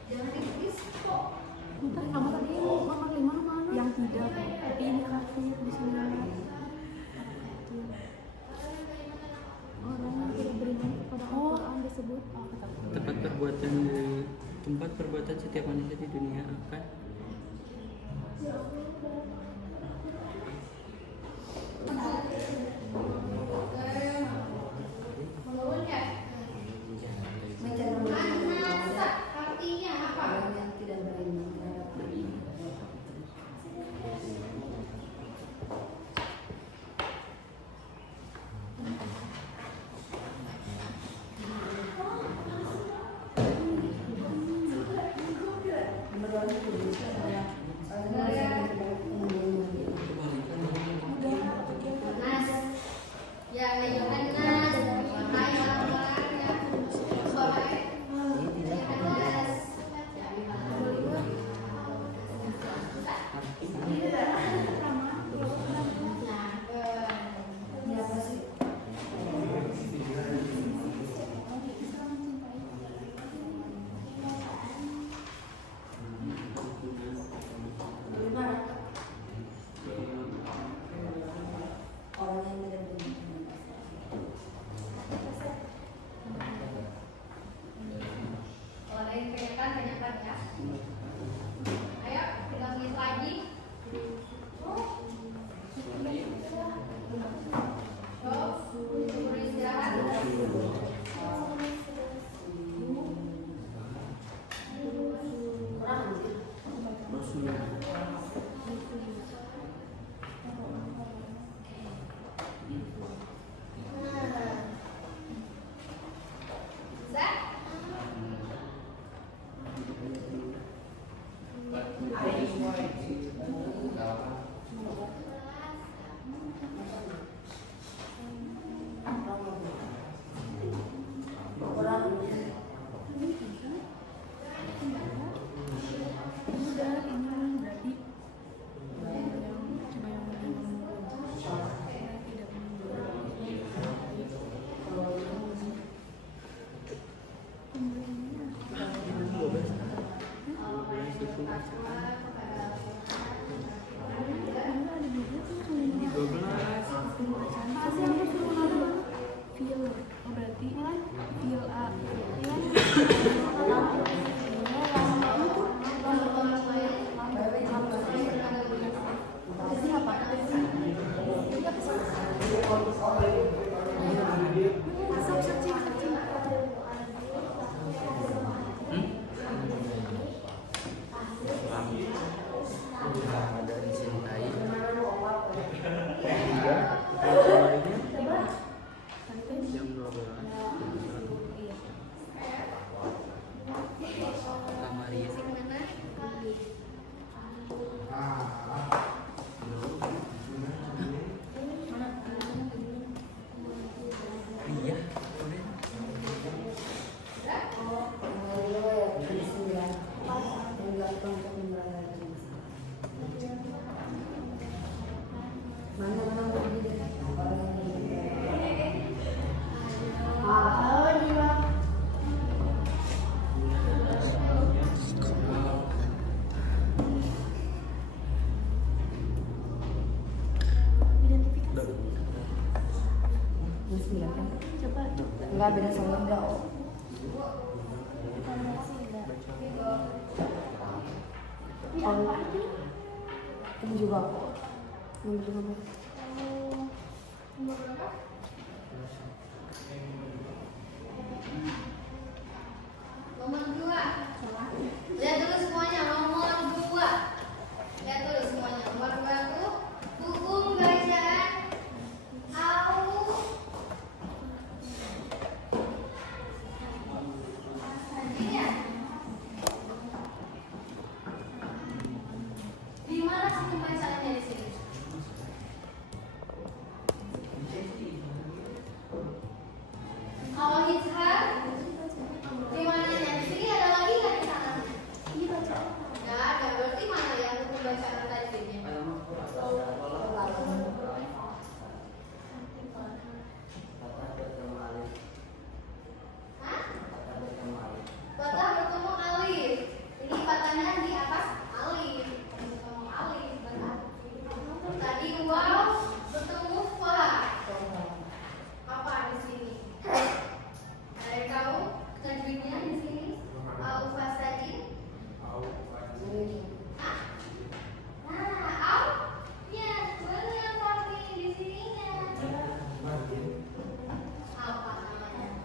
Jangan ditulis kok. Bentar, kamu tadi nomor 5 mana? Yang 3, tapi ini kafe di sini. Orang yang tidak beriman kepada Al-Quran disebut tempat perbuatan setiap manusia di dunia akan Artinya apa? orang yang tidak beriman terhadap Allah. Nas. Ya ayuhan nas. Hai orang-orang yang soleh. Nas. Orang yang tidak beriman. Kalau ada yang tanyakan ya. Ayo, 3 menit lagi. Beristirahat. Bisa? ada dicintai. Jam 12. Kamaria. Iya, udah. Enggak beda sama enggak. Ini juga kok. Nomor 15. Nomor 2. Lihat dulu semuanya. Nomor 2. Lihat dulu semuanya. Nomor 2 itu hukum bacaan au artinya. Di mana hukum bacaannya di sini? Kalau hijrah di mananya? Di sini ada lagi nggak? Tajwidnya di sini au fasadi. Au ya benar tapi di sininya apa namanya?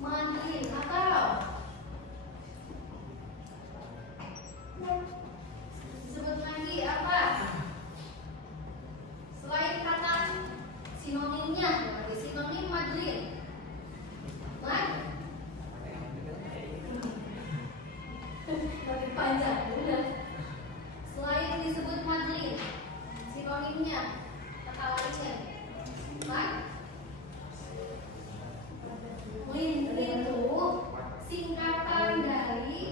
Mandrin atau disebut lagi apa? Selain kata sinonimnya, berarti sinonim madrin. Lebih panjang, benar. Selain disebut madrin, sinonimnya, kata lainnya. Lin itu singkatan dari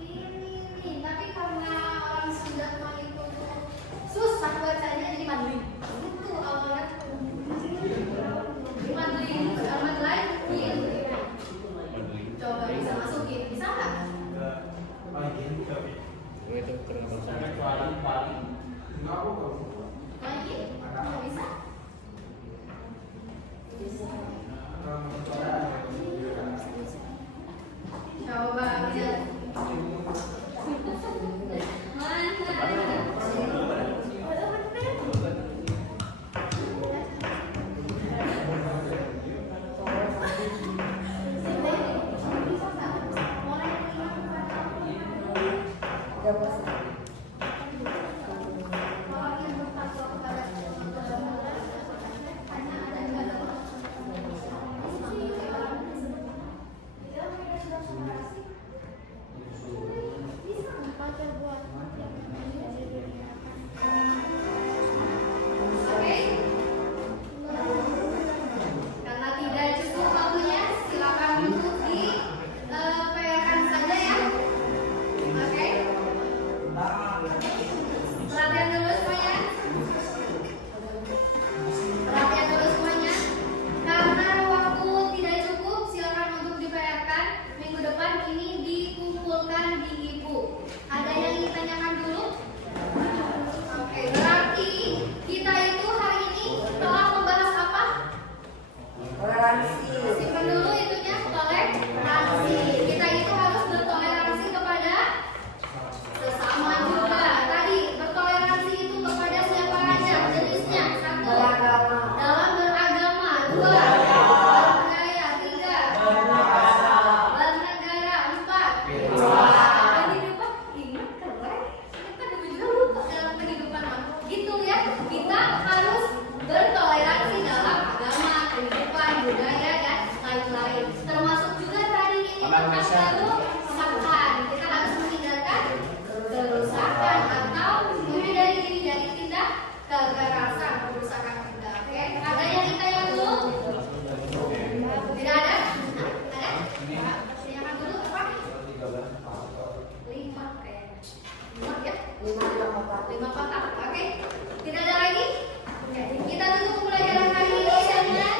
ini, tapi karena orang Sunda itu susah bacanya jadi madrin. Itu awalnya tuh. Madrin, madlain, iya. Coba bisa masukin, bisa nggak? Itu keren banget. Lagi? Nggak bisa? Coba lihat. Oke. Karena tidak cukup waktunya, silakan untuk PR-kan saja ya. Oke. Perhatian dulu semuanya. Perhatian dulu semuanya. Karena waktu tidak cukup, silakan untuk di-PR-kan. Minggu depan ini dikumpulkan di ibu. Ada yang ingin tanyakan dulu? Oke, berarti kita itu hari ini telah membahas apa? Simpan dulu itunya, toleransi. Kita itu harus bertoleransi kepada sesama juga. Tadi bertoleransi itu kepada siapa aja? Jenisnya satu, dalam beragama. Dua, berbudaya. Tiga, bernegara. Empat, kehidupan. Ingat keren. Kita dulu juga lupa dalam kehidupan. Gitu ya. Kita harus bertoleransi dalam agama, kehidupan, budaya dan lain-lain. Termasuk juga tadi ini tentang baru makan. Kita harus menghindarkan kerusakan atau menghindari diri dari tindak kekerasan, kerusakan benda. Oke? Ada yang ditanya dulu? Tidak ada? Ada? Tanyakan dulu apa? 5 kayaknya. 5 ya? 5 kotak. Oke? Tidak ada lagi? Oke. Kita tutup pelajaran hari ini dengan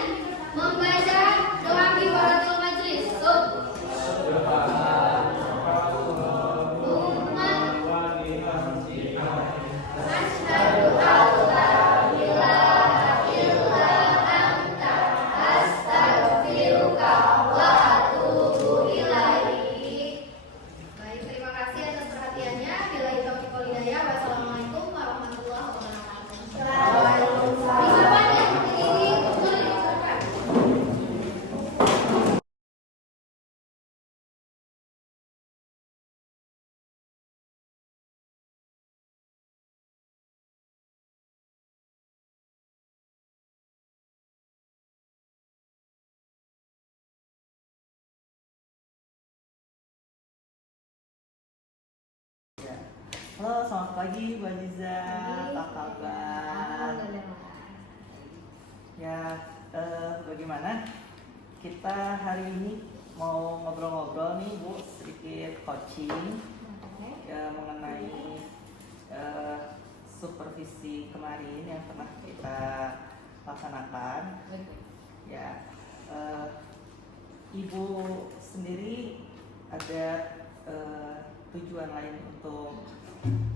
membaca doa kifaratul majlis. Asyhadu an la ilaha illa anta astaghfiruka wa atubu ilaik. Baik, terima kasih atas perhatiannya. Billahi taufiq wal hidayah. Wassalamualaikum warahmatullahi wabarakatuh. Waalaikumsalam. Ini boleh diucapkan. Ya. Halo, selamat pagi Bu Aziza. Apa kabar? Ya, bagaimana? Kita hari ini mau ngobrol-ngobrol nih Bu, sedikit coaching ya mengenai supervisi kemarin yang pernah kita laksanakan. Ya, Ibu sendiri ada tujuan lain untuk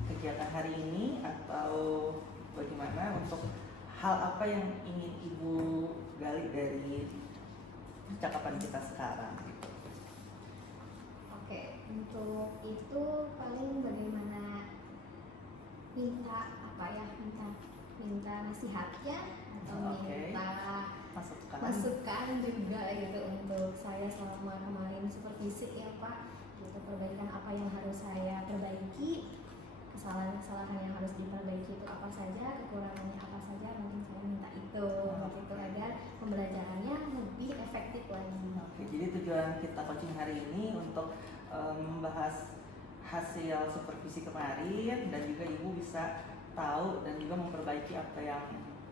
kegiatan hari ini atau bagaimana untuk hal apa yang ingin ibu gali dari percakapan kita sekarang? Oke, untuk itu paling bagaimana minta apa ya, minta nasihatnya atau Oke. minta Masukan juga gitu untuk saya selama kemarin supervisi ya Pak, gitu, perbaikan apa yang harus saya perbaiki, kesalahan-kesalahan yang harus diperbaiki itu apa saja, kekurangannya apa saja, mungkin saya minta itu gitu agar pembelajarannya lebih efektif lagi. Oke, jadi tujuan kita coaching hari ini untuk membahas hasil supervisi kemarin dan juga ibu bisa tahu dan juga memperbaiki apa yang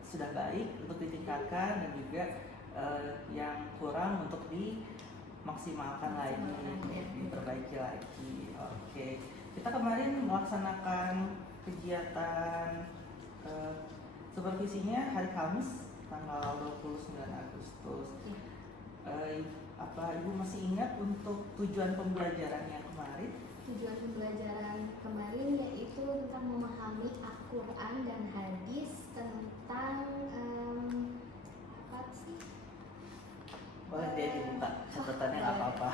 sudah baik untuk ditingkatkan dan juga yang kurang untuk dimaksimalkan lagi, diperbaiki lagi. Oke, kita kemarin melaksanakan kegiatan supervisinya hari Kamis tanggal 29 Agustus. Apa ibu masih ingat untuk tujuan pembelajaran yang kemarin? Tujuan pembelajaran kemarin yaitu tentang memahami Al-Quran dan hadis tentang apa sih? Boleh deh dibuka catatannya nggak apa-apa.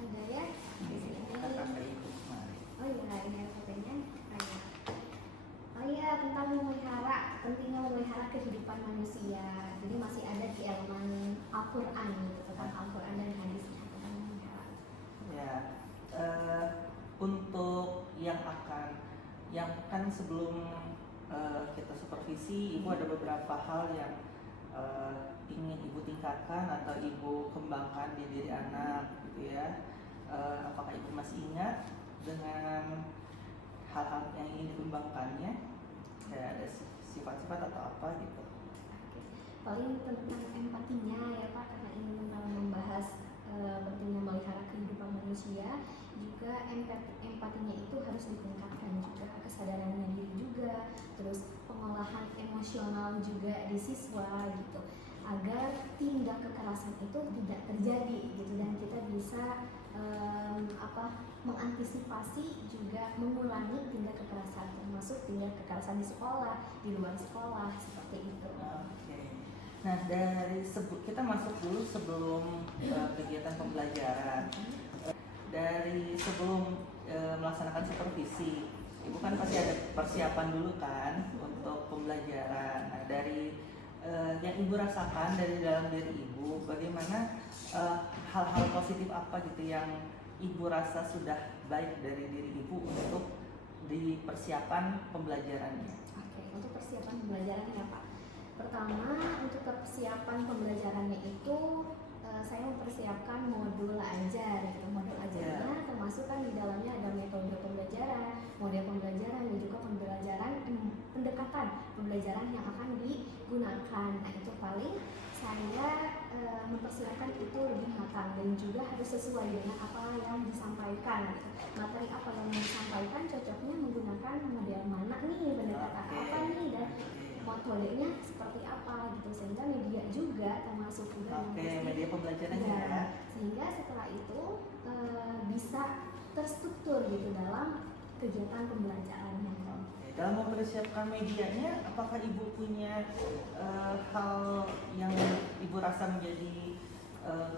Ada ya? Di sini. Kata ibu kemarin. Oh iya, ini ada fotonya. Oh iya, tentang pentingnya memelihara kehidupan manusia. Jadi masih ada di elemen Al-Quran gitu, tentang Al-Quran dan hadisnya tentang memelihara. Ya, untuk yang kan sebelum kita supervisi, ibu ada beberapa hal yang ingin ibu tingkatkan atau ibu kembangkan di diri anak, gitu ya. Apakah ibu masih ingat dengan hal-hal yang ingin dikembangkannya? Ya, ada sifat-sifat atau apa gitu? Paling tentang empatinya ya Pak, karena ini tentang membahas pentingnya memelihara kehidupan manusia, juga empatinya itu harus ditingkatkan juga, kesadarannya diri juga, terus pengolahan emosional juga di siswa gitu, agar tindak kekerasan itu tidak terjadi gitu, dan kita bisa mengantisipasi juga mengurangi tindak kekerasan, termasuk tindak kekerasan di sekolah, di luar sekolah, seperti itu. Oke. Nah, kita masuk dulu sebelum kegiatan pembelajaran. Dari sebelum melaksanakan supervisi, ibu kan pasti ada persiapan dulu kan untuk pembelajaran. Nah, dari yang ibu rasakan dari dalam diri ibu, bagaimana hal-hal positif apa gitu yang ibu rasa sudah baik dari diri ibu untuk di persiapan pembelajarannya? Oke, untuk persiapan pembelajarannya Pak. Pertama, untuk persiapan pembelajarannya itu saya mempersiapkan modul ajar gitu. Modul ajarnya termasuk kan di dalamnya ada metode pembelajaran, model pembelajaran, dan juga pendekatan pembelajaran yang akan digunakan. Nah, itu paling saya mempersiapkan itu lebih matang dan juga harus sesuai dengan apa yang disampaikan gitu. Materi apa yang disampaikan cocoknya menggunakan model mana nih, pendekatan apa nih, dan metodenya seperti apa gitu, sehingga media juga termasuk juga media pembelajaran ya. Sehingga setelah itu bisa terstruktur gitu dalam kegiatan pembelajarannya. Dalam mempersiapkan medianya, apakah ibu punya hal yang ibu rasa menjadi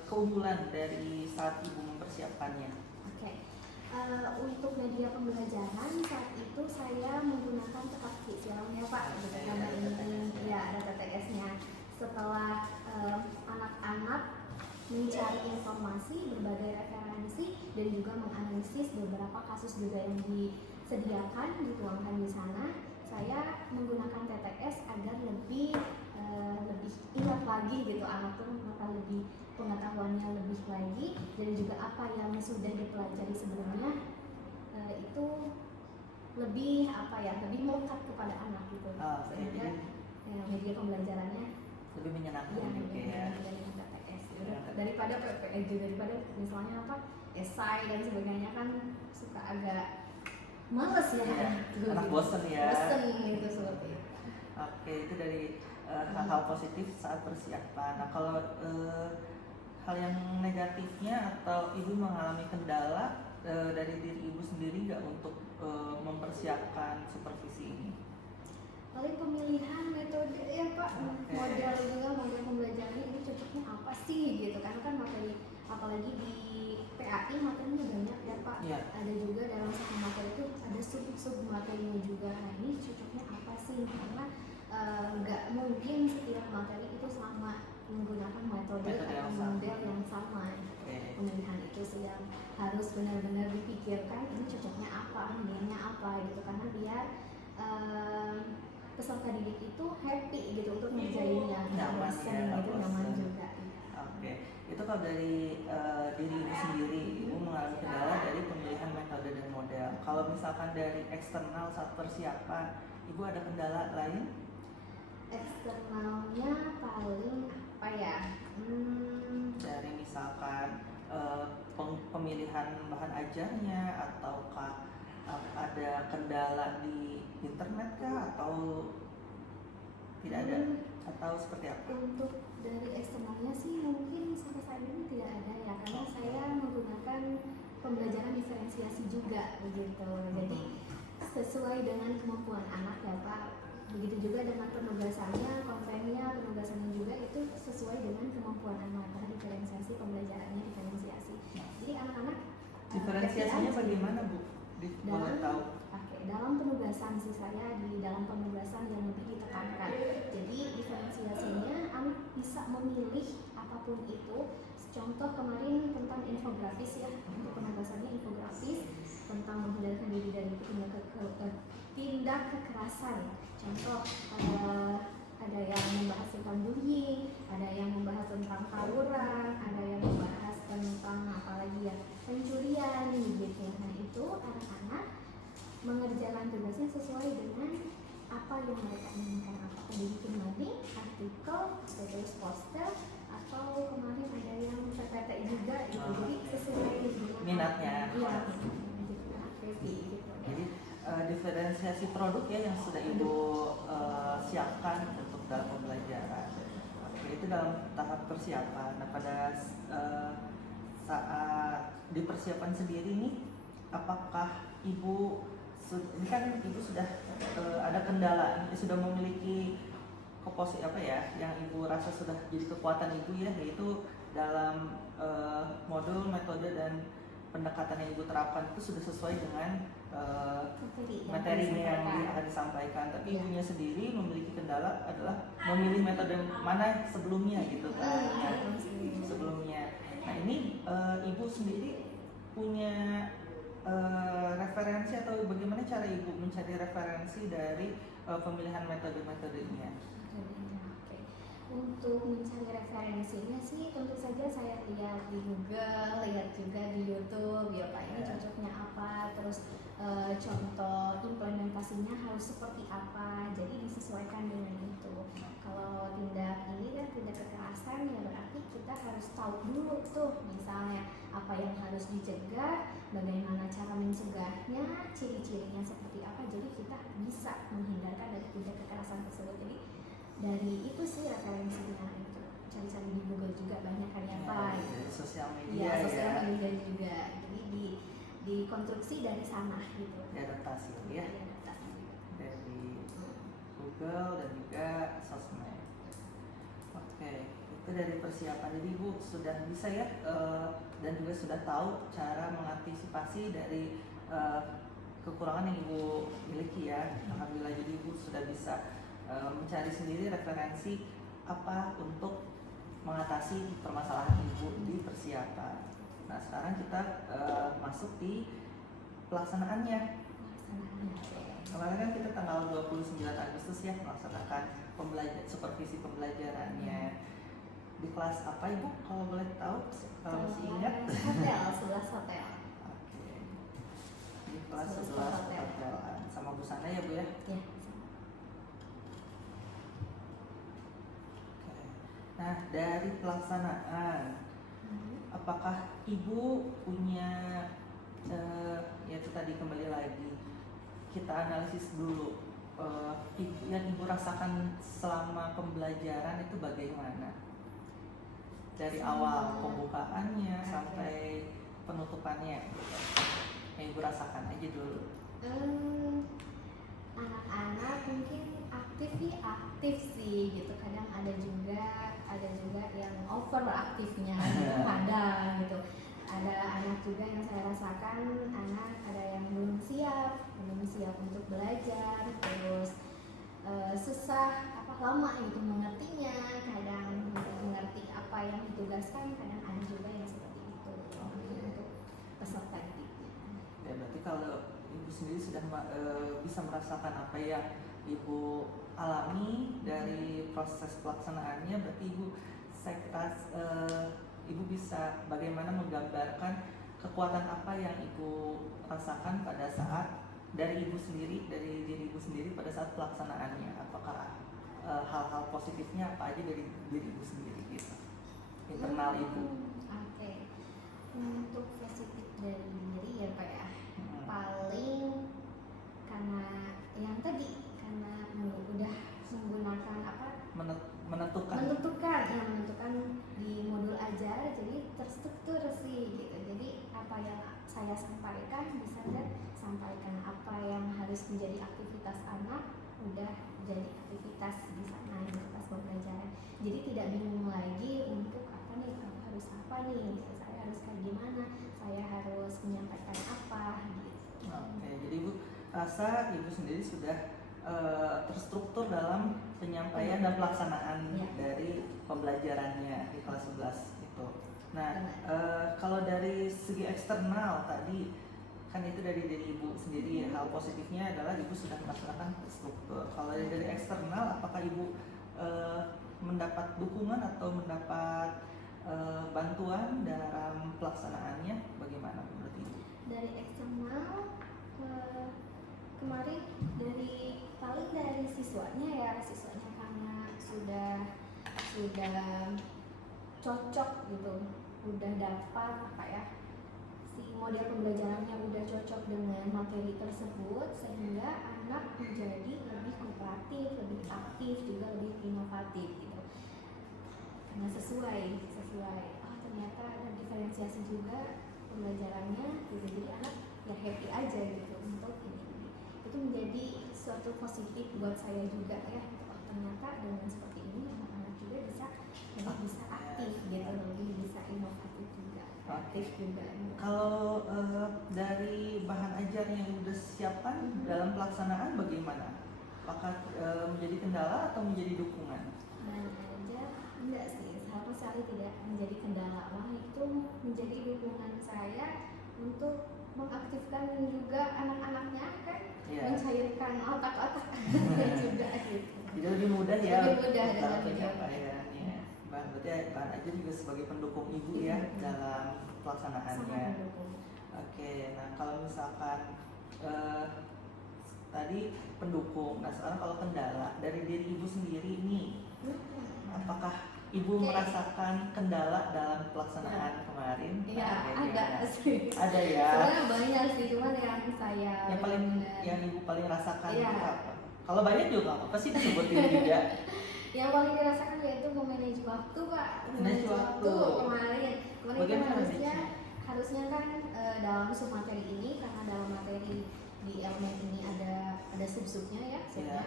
keunggulan dari saat ibu mempersiapkannya? Oke. Untuk media pembelajaran saat itu saya menggunakan teka-teki ya Pak, gitu, karena ini ya ada TTS-nya. Setelah anak-anak mencari informasi, berbagai referensi, dan juga menganalisis beberapa kasus juga yang disediakan, dituangkan di sana, saya menggunakan TTS agar lebih ingat lagi gitu, anak tuh maka lebih pengetahuannya lebih lagi, dan juga apa yang sudah dipelajari sebelumnya itu lebih lebih melekat kepada anak gitu. Sehingga media pembelajarannya lebih menyenangkan juga ya. TTS daripada PPEJ, daripada misalnya esai dan sebagainya kan suka agak males ya, anak bosen ya. Bosen gitu seperti itu. Oke, itu dari hal-hal positif saat persiapan. Nah, kalau hal yang negatifnya atau ibu mengalami kendala dari diri ibu sendiri nggak untuk mempersiapkan supervisi ini? paling pemilihan metode ya Pak, Oke. model juga, model pembelajaran ini cocoknya apa sih gitu, karena kan materi apalagi di PAI materinya banyak ya Pak. Iya. Ada juga dalam satu materi itu ada sub materinya juga. Nah ini cocoknya apa sih, karena nggak mungkin setiap materi itu sama menggunakan metode Metode yang atau sama. model yang sama. Oke. Pemilihan itu sih yang harus benar-benar dipikirkan, ini cocoknya apa, nilainya apa gitu, karena biar peserta didik itu happy gitu untuk ngerjainnya, nggak Nyaman bosan ya, nggak gitu, nyaman bosan. juga. Oke, itu kalau dari diri ibu sendiri, ibu mengalami kendala dari pemilihan metode dan model. Kalau misalkan dari eksternal saat persiapan, ibu ada kendala lain? Eksternalnya paling apa ya? Dari misalkan pemilihan bahan ajarnya, ataukah ada kendala di internet kah, atau tidak ada, atau seperti apa? Untuk dari eksternalnya sih mungkin sampai saat ini tidak ada ya, karena saya menggunakan pembelajaran diferensiasi juga begitu. Jadi sesuai dengan kemampuan anak ya Pak. Begitu juga dengan penugasannya, kontennya, penugasannya juga itu sesuai dengan kemampuan anak, karena diferensiasi pembelajarannya diferensiasi. Jadi anak-anak Diferensiasinya bagaimana Bu? Boleh tahu? dalam penugasan sih, saya di dalam penugasan yang lebih ditekankan. Jadi diferensiasinya anak bisa memilih apapun itu. Contoh kemarin tentang infografis ya, untuk penugasannya infografis tentang menghindarkan diri dari tindak kekerasan. Contoh ada yang membahas tentang bullying, ada yang membahas tentang tawuran, ada yang membahas tentang apalagi ya, pencurian gitu. Nah itu anak-anak mengerjakan tugasnya sesuai dengan apa yang mereka inginkan, apakah dibikin mading, artikel, tulis poster, atau kemarin ada yang PPT juga gitu. Jadi sesuai dengan Minatnya. Iya, gitu. Jadi diferensiasi produk ya yang sudah ibu siapkan untuk dalam pembelajaran. Oke, itu dalam tahap persiapan. Nah pada saat di persiapan sendiri nih, apakah ibu ini kan ibu sudah ada kendala, sudah memiliki apa ya yang ibu rasa sudah jadi kekuatan ibu ya, yaitu dalam modul, metode dan pendekatan yang ibu terapkan itu sudah sesuai dengan materinya yang akan disampaikan. Tapi ibunya sendiri memiliki kendala adalah memilih metode mana sebelumnya gitu kan. Sebelumnya. Nah ini ibu sendiri punya referensi atau bagaimana cara ibu mencari referensi dari pemilihan metode-metodenya? Oke. Untuk mencari referensinya sih tentu saja saya lihat di Google, lihat juga di YouTube ya Pak, ini cocoknya apa, terus contoh implementasinya harus seperti apa, jadi disesuaikan dengan itu. Kalau tindak ini kan tindak kekerasan ya berarti kita harus tahu dulu tuh misalnya apa yang harus dicegah, bagaimana cara mencegahnya, ciri-cirinya seperti apa, jadi kita bisa menghindarkan dari tindak kekerasan tersebut. Jadi dari itu sih referensinya itu, cari-cari di Google juga banyak kan ya Pak. Dari sosial media Iya, sosial ya. media juga, jadi dikonstruksi dari sana gitu. Diadaptasi ya. Diadaptasi juga. Dari Google dan juga sosmed. Oke, itu dari persiapan. Jadi ibu sudah bisa ya dan juga sudah tahu cara mengantisipasi dari kekurangan yang ibu miliki ya. Alhamdulillah, jadi ibu sudah bisa mencari sendiri referensi apa untuk mengatasi permasalahan ibu di persiapan. Nah sekarang kita masuk di pelaksanaannya. Kemarin kan kita tanggal 29 Agustus ya melaksanakan supervisi pembelajarannya. Di kelas apa ibu kalau boleh tahu, kalau masih ingat? Hotel, 11 hotel. Oke. Di kelas 11 hotel. hotelan sama busana ya bu ya? Ya. Nah, dari pelaksanaan, apakah ibu punya, ya itu tadi kembali lagi, kita analisis dulu, yang ibu rasakan selama pembelajaran itu bagaimana? Dari awal pembukaannya sampai penutupannya, yang ibu rasakan aja dulu. Anak-anak mungkin aktif sih gitu. Kadang ada juga yang over aktifnya kadang gitu. Ada anak juga yang saya rasakan, anak ada yang belum siap untuk belajar, terus susah lama gitu mengertinya, kadang mengerti apa yang ditugaskan, kadang ada juga yang seperti itu untuk peserta didiknya. Ya berarti kalau ibu sendiri sudah bisa merasakan apa yang ibu alami dari proses pelaksanaannya, berarti ibu ibu bisa bagaimana menggambarkan kekuatan apa yang ibu rasakan pada saat dari ibu sendiri, dari diri ibu sendiri pada saat pelaksanaannya. Apakah hal-hal positifnya apa aja dari diri ibu sendiri gitu, internal ibu? Oke. Untuk positif dari diri ya Pak ya, paling karena yang tadi, karena udah menggunakan menentukan di modul ajar, jadi terstruktur sih gitu. Jadi apa yang saya sampaikan bisa sampaikan, apa yang harus menjadi aktivitas anak udah jadi aktivitas di sana gitu pas pembelajaran. Jadi tidak bingung lagi untuk apa nih, harus apa nih gitu. Saya harus kayak gimana, saya harus menyampaikan apa gitu. Oke, jadi ibu rasa ibu sendiri sudah terstruktur dalam penyampaian dan pelaksanaan dari pembelajarannya di kelas 11 itu. Nah, kalau dari segi eksternal tadi kan itu dari diri ibu sendiri, hal positifnya adalah ibu sudah melaksanakan terstruktur. Kalau dari eksternal, apakah ibu mendapat dukungan atau mendapat bantuan dalam pelaksanaannya? Bagaimana menurut ibu? Dari eksternal kemarin dari siswanya karena sudah cocok gitu, udah dapat si model pembelajarannya udah cocok dengan materi tersebut, sehingga anak menjadi lebih kooperatif, lebih aktif, juga lebih inovatif gitu. Karena sesuai ternyata ada diferensiasi juga pembelajarannya gitu, jadi anak ya happy aja gitu untuk ini. Itu menjadi suatu positif buat saya juga ya. Ternyata dengan seperti ini anak-anak juga bisa aktif gitu, lebih bisa inovatif juga, aktif juga. Kalau dari bahan ajar yang sudah disiapkan dalam pelaksanaan bagaimana? Apakah menjadi kendala atau menjadi dukungan? Bahan ajar enggak sih, sama sekali tidak menjadi kendala, malah itu menjadi dukungan saya untuk mengaktifkan juga anak-anaknya kan, mencairkan otak-otak juga gitu. Jadi lebih mudah ya. Lebih mudah dalam penyampaiannya. Berarti bahan ajar juga sebagai pendukung ibu ya dalam pelaksanaannya. Sangat mendukung. Oke, nah kalau misalkan tadi pendukung, nah sekarang kalau kendala dari diri ibu sendiri nih, apakah ibu merasakan kendala dalam pelaksanaan kemarin? Iya, Nah, ada sih. Ada ya. Sebenarnya banyak sih, cuman yang saya yang ibu paling rasakan Iya. itu apa? Kalau banyak juga apa sih disebutin juga? Yang paling dirasakan yaitu memanage waktu Pak. Manage waktu. Kemarin Bagaimana kan harusnya kan dalam submateri ini, karena dalam materi di elemen ini ada sub-subnya ya,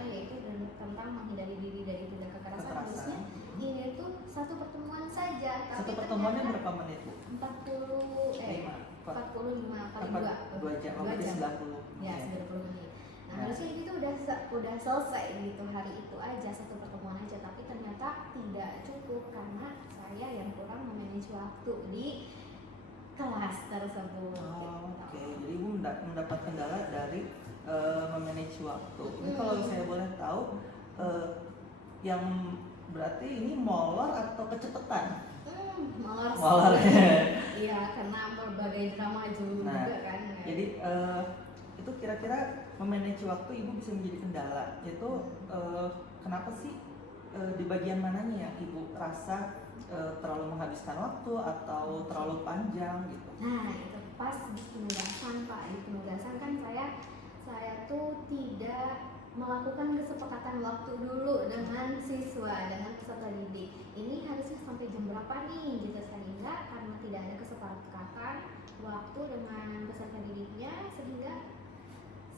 yaitu tentang menghindari diri dari tindak kekerasan. Harusnya ini tuh satu pertemuan saja. Satu pertemuannya berapa menit Bu? 45 2 jam, berarti 90. Ya, 90 menit. Nah, harusnya ini tuh udah selesai gitu, hari itu aja, satu pertemuan aja, tapi ternyata tidak cukup karena saya yang kurang memanage waktu di kelas tersebut. Oke, jadi ibu mendapat kendala dari memanage waktu. Ini kalau saya boleh tahu, yang berarti ini molor atau kecepatan? Molor. Iya, karena berbagai drama juga kan. Jadi itu kira-kira memanage waktu ibu bisa menjadi kendala. Itu kenapa sih di bagian mananya yang ibu rasa terlalu menghabiskan waktu atau terlalu panjang gitu? Nah, itu pas di penugasan Pak. Di penugasan kan saya tuh tidak melakukan kesepakatan waktu dulu dengan siswa, dengan peserta didik. Ini harusnya sampai jam berapa nih gitu, sehingga karena tidak ada kesepakatan waktu dengan peserta didiknya, sehingga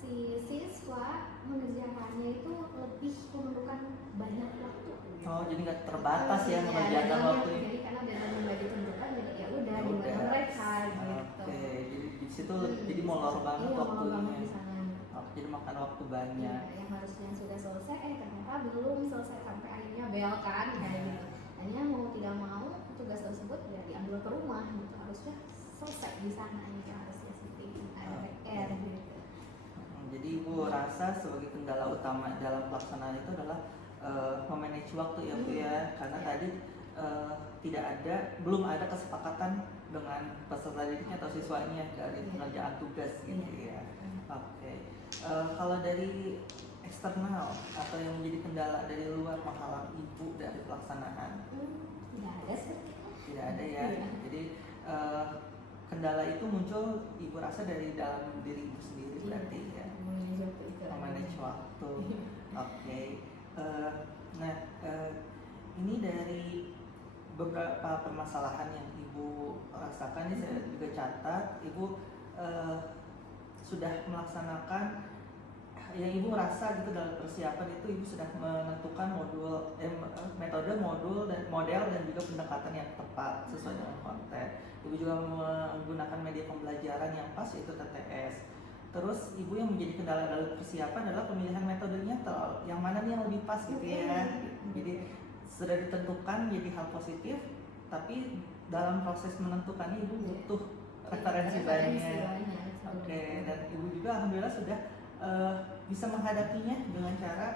si siswa mengerjakannya itu lebih memerlukan banyak waktu. Oh, jadi nggak terbatas ya Iya, mengerjakan jadi- waktunya. Jadi karena deadline nggak ditentukan, jadi ya udah Ya di udah. mana mereka gitu. Oke, jadi di situ jadi molor banget Iya, molor banget waktunya. di sana. Oh, jadi makan waktu Iya, banyak. yang harusnya sudah selesai, ternyata belum selesai sampai akhirnya bel kan kayak gitu. Hanya mau tidak mau tugas tersebut ya diambil ke rumah gitu, harusnya selesai di sana gitu, harusnya sih ada PR gitu. Jadi ibu rasa sebagai kendala utama dalam pelaksanaan itu adalah memanage waktu ya Bu ya, karena tadi belum ada kesepakatan dengan peserta didiknya atau siswanya dari pengerjaan tugas gitu ya. Oke. Kalau dari eksternal atau yang menjadi kendala dari luar menghalang ibu dari pelaksanaan, Tidak ada sepertinya. tidak ada ya. Iya. Jadi kendala itu muncul ibu rasa dari dalam diri ibu sendiri berarti ya. Memanage waktu. Oke. Nah, ini dari beberapa permasalahan yang ibu rasakan ini saya juga catat. Ibu sudah melaksanakan yang ibu merasa gitu dalam persiapan itu ibu sudah menentukan metode, model dan juga pendekatan yang tepat sesuai dengan konten. Ibu juga menggunakan media pembelajaran yang pas yaitu TTS. Terus ibu yang menjadi kendala dalam persiapan adalah pemilihan metodenya yang mana nih yang lebih pas gitu ya. Jadi sudah ditentukan jadi hal positif, tapi dalam proses menentukannya ibu butuh referensi banyak. Oke, dan ibu juga alhamdulillah sudah bisa menghadapinya dengan cara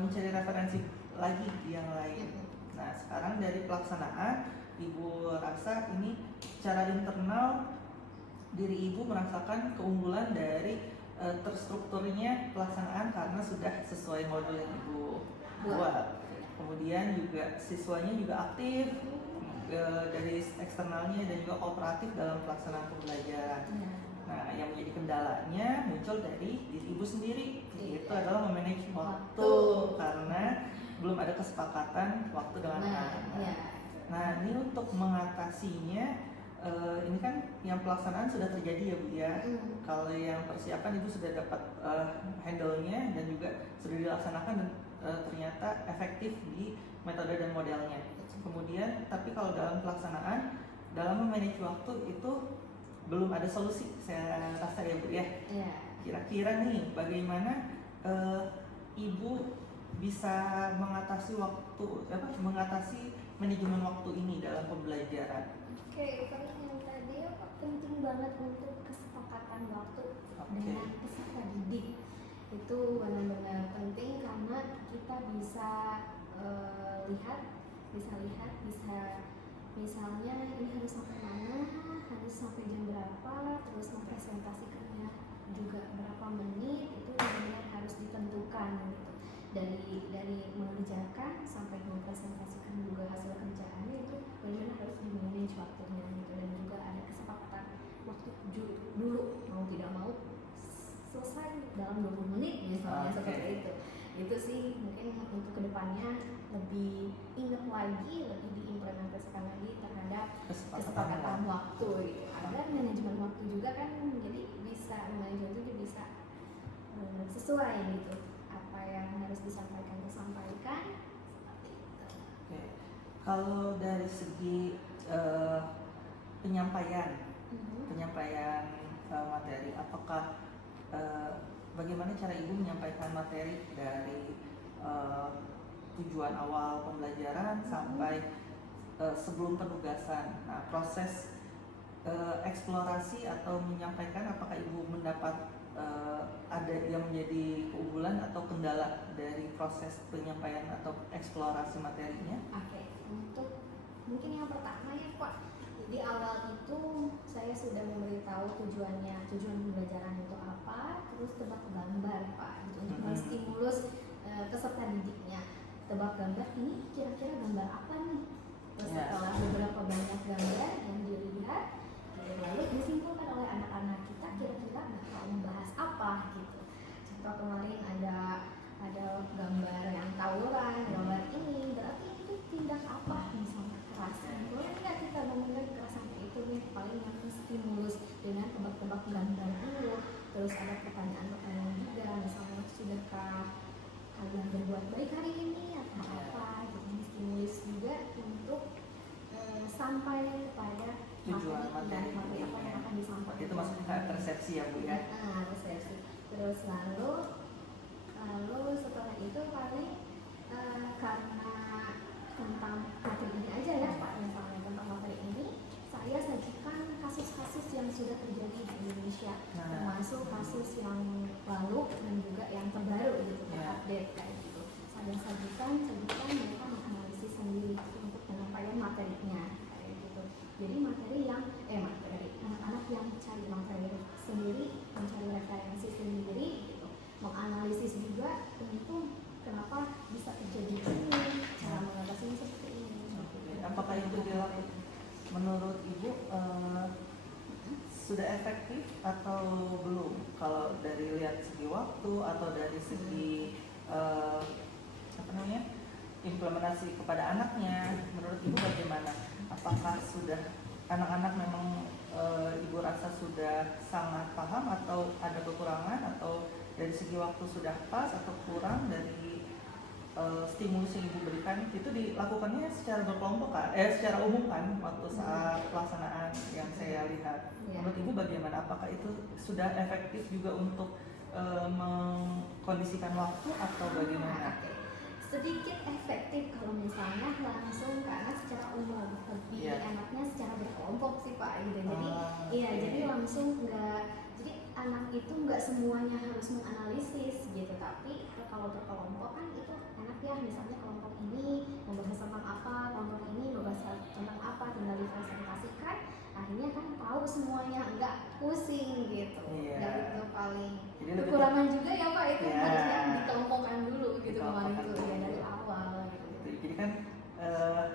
mencari referensi lagi yang lain. Nah, sekarang dari pelaksanaan, ibu rasa ini secara internal diri ibu merasakan keunggulan dari terstrukturnya pelaksanaan karena sudah sesuai modul yang ibu buat. Kemudian juga siswanya juga aktif dari eksternalnya dan juga kooperatif dalam pelaksanaan pembelajaran. Nah, yang menjadi kendalanya muncul dari diri ibu sendiri, yaitu adalah memanage waktu karena belum ada kesepakatan waktu dengan anak. Nah, ini untuk mengatasinya, ini kan yang pelaksanaan sudah terjadi ya Bu ya. Kalau yang persiapan ibu sudah dapat handle-nya dan juga sudah dilaksanakan dan ternyata efektif di metode dan modelnya. Kemudian, tapi kalau dalam pelaksanaan, dalam memanage waktu itu belum ada solusi, saya rasa ya Bu ya. Kira-kira nih bagaimana ibu bisa mengatasi mengatasi manajemen waktu ini dalam pembelajaran? Oke, karena yang tadi penting banget untuk kesepakatan waktu dengan peserta didik. Itu benar-benar penting karena kita bisa lihat misalnya ini harus sampai mana, harus sampai jam berapa, terus mempresentasikannya juga berapa menit, itu benar-benar harus ditentukan gitu. Dari mengerjakan sampai mempresentasikan juga hasil kerjaannya itu benar-benar harus di-manage waktunya gitu, dan juga ada kesepakatan waktu dulu, mau tidak mau selesai dalam 20 menit misalnya. Seperti itu sih mungkin untuk kedepannya lebih ingat lagi, lebih diimplementasikan lagi terhadap kesepakatan waktu gitu, agar manajemen waktu juga kan jadi bisa sesuai gitu, apa yang harus disampaikan seperti itu. Oke. Kalau dari segi penyampaian materi, apakah bagaimana cara ibu menyampaikan materi dari tujuan awal pembelajaran sampai sebelum penugasan? Nah, proses eksplorasi atau menyampaikan, apakah ibu mendapat ada yang menjadi keunggulan atau kendala dari proses penyampaian atau eksplorasi materinya? Oke, untuk mungkin yang pertama ya Pak, jadi awal itu saya sudah memberitahu tujuan pembelajaran itu apa, terus tebak gambar Pak, untuk menstimulus peserta didiknya. Tebak gambar ini kira-kira gambar apa nih? Terus setelah beberapa banyak gambar yang dilihat, lalu disimpulkan oleh anak-anak kita kira-kira bakal membahas apa gitu. Contoh kemarin ada gambar yang tawuran, gambar ini berarti itu tindak apa, misalnya kekerasan. Boleh nggak kita ngomongin kekerasan itu nih, paling yang stimulus dengan tebak-tebak gambar dulu. Terus ada pertanyaan-pertanyaan materi materi apa yang akan disampaikan. itu maksudnya persepsi ya Bu ya. Resepsi. Terus lalu setelah itu paling karena tentang materi ini aja ya Pak, misalnya tentang materi ini saya sajikan kasus-kasus yang sudah terjadi di Indonesia, termasuk kasus yang lalu dan juga yang terbaru gitu, update kayak gitu. Saya sajikan mereka menganalisis sendiri untuk penyampaian materinya kayak gitu. Jadi anak-anak yang cari materi sendiri, mencari referensi sendiri gitu, menganalisis juga tentu kenapa bisa terjadi ini, cara mengatasinya seperti ini. Apakah itu dilakukan menurut Ibu sudah efektif atau belum? Kalau dari lihat segi waktu atau dari segi implementasi kepada anaknya, menurut Ibu bagaimana? Apakah sudah anak-anak memang Ibu rasa sudah sangat paham atau ada kekurangan, atau dari segi waktu sudah pas atau kurang dari stimulus yang Ibu berikan? Itu dilakukannya secara berkelompok kan? Secara umum kan waktu saat pelaksanaan yang saya lihat. Menurut Ibu bagaimana? Apakah itu sudah efektif juga untuk mengkondisikan waktu atau bagaimana? Sedikit efektif kalau misalnya langsung karena secara umum, lebih enaknya secara berkelompok sih Pak gitu. Jadi jadi langsung jadi anak itu nggak semuanya harus menganalisis gitu, tapi kalau berkelompok kan itu enak ya, misalnya kelompok ini membahas tentang apa, kelompok ini membahas tentang apa, tinggal dipresentasikan, akhirnya kan tahu semuanya, nggak pusing gitu. Dan itu paling kekurangan juga ya Pak, itu harusnya dikelompokkan dulu gitu kemarin itu ya dari awal gitu. Jadi kan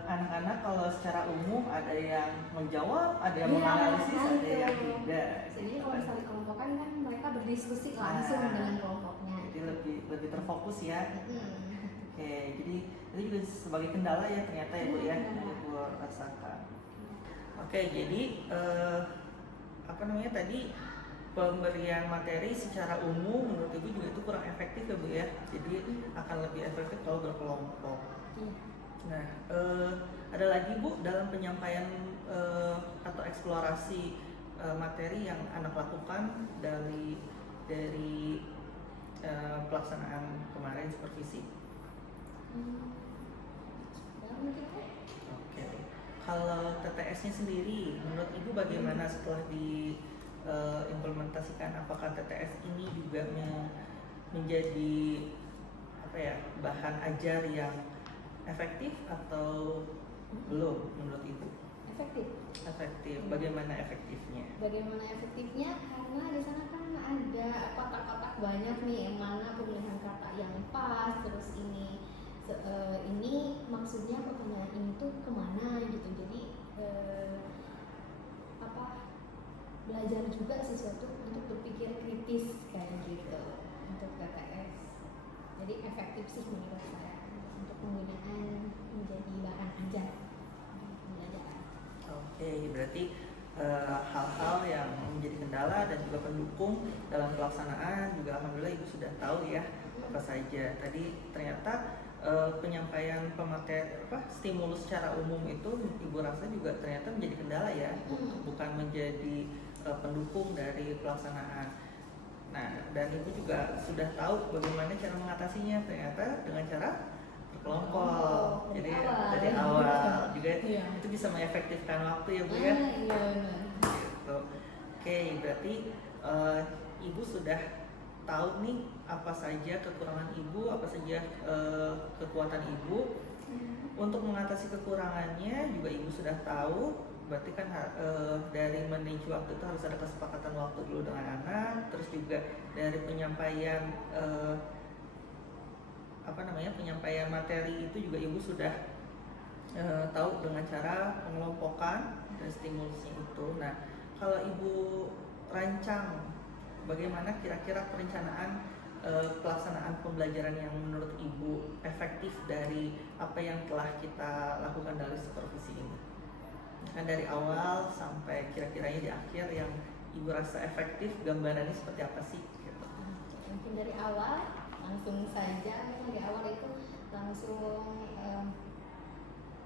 anak-anak kalau secara umum ada yang menjawab, ada yang menganalisis, ada yang tidak. Jadi kalau misalnya kelompokkan kan mereka berdiskusi langsung dengan kelompoknya. Jadi lebih terfokus ya. Oke, jadi itu juga sebagai kendala ya ternyata ya Bu ya, yang Ibu rasakan. Oke, jadi tadi pemberian materi secara umum menurut Ibu juga itu kurang efektif ya Bu ya. Jadi akan lebih efektif kalau berkelompok. Nah, ada lagi Bu dalam penyampaian atau eksplorasi materi yang anak lakukan dari pelaksanaan kemarin supervisi. Oke. Kalau TTS-nya sendiri, menurut Ibu bagaimana setelah diimplementasikan? Apakah TTS ini juga menjadi bahan ajar yang efektif atau belum menurut Ibu? Efektif. Bagaimana efektifnya? Karena di sana kan ada kotak-kotak banyak nih, yang mana pemilihan kata yang pas, terus ini maksudnya pertanyaan ini tuh kemana gitu. Jadi belajar juga sesuatu untuk berpikir kritis kayak gitu untuk TTS. Jadi efektif sih menurut saya untuk penggunaan menjadi bahan ajar pembelajaran. Oke, berarti hal-hal yang menjadi kendala dan juga pendukung dalam pelaksanaan juga alhamdulillah Ibu sudah tahu ya apa saja. Tadi ternyata penyampaian stimulus secara umum itu Ibu rasa juga ternyata menjadi kendala ya, bukan menjadi pendukung dari pelaksanaan. Nah, dan Ibu juga sudah tahu bagaimana cara mengatasinya, ternyata dengan cara berkelompok. Jadi dari awal juga itu bisa mengefektifkan waktu ya Bu ya. Gitu. Oke, berarti Ibu sudah tahu nih apa saja kekurangan Ibu, apa saja kekuatan Ibu. Untuk mengatasi kekurangannya juga Ibu sudah tahu. Berarti kan dari manage waktu itu harus ada kesepakatan waktu dulu dengan anak, terus juga dari penyampaian penyampaian materi itu juga Ibu sudah tahu dengan cara pengelompokan dan stimulusnya itu. Nah, kalau Ibu rancang bagaimana kira-kira perencanaan pelaksanaan pembelajaran yang menurut Ibu efektif dari apa yang telah kita lakukan dari supervisi ini, kan dari awal sampai kira-kiranya di akhir yang Ibu rasa efektif, gambarannya seperti apa sih? Gitu. Mungkin dari awal langsung saja, di awal itu langsung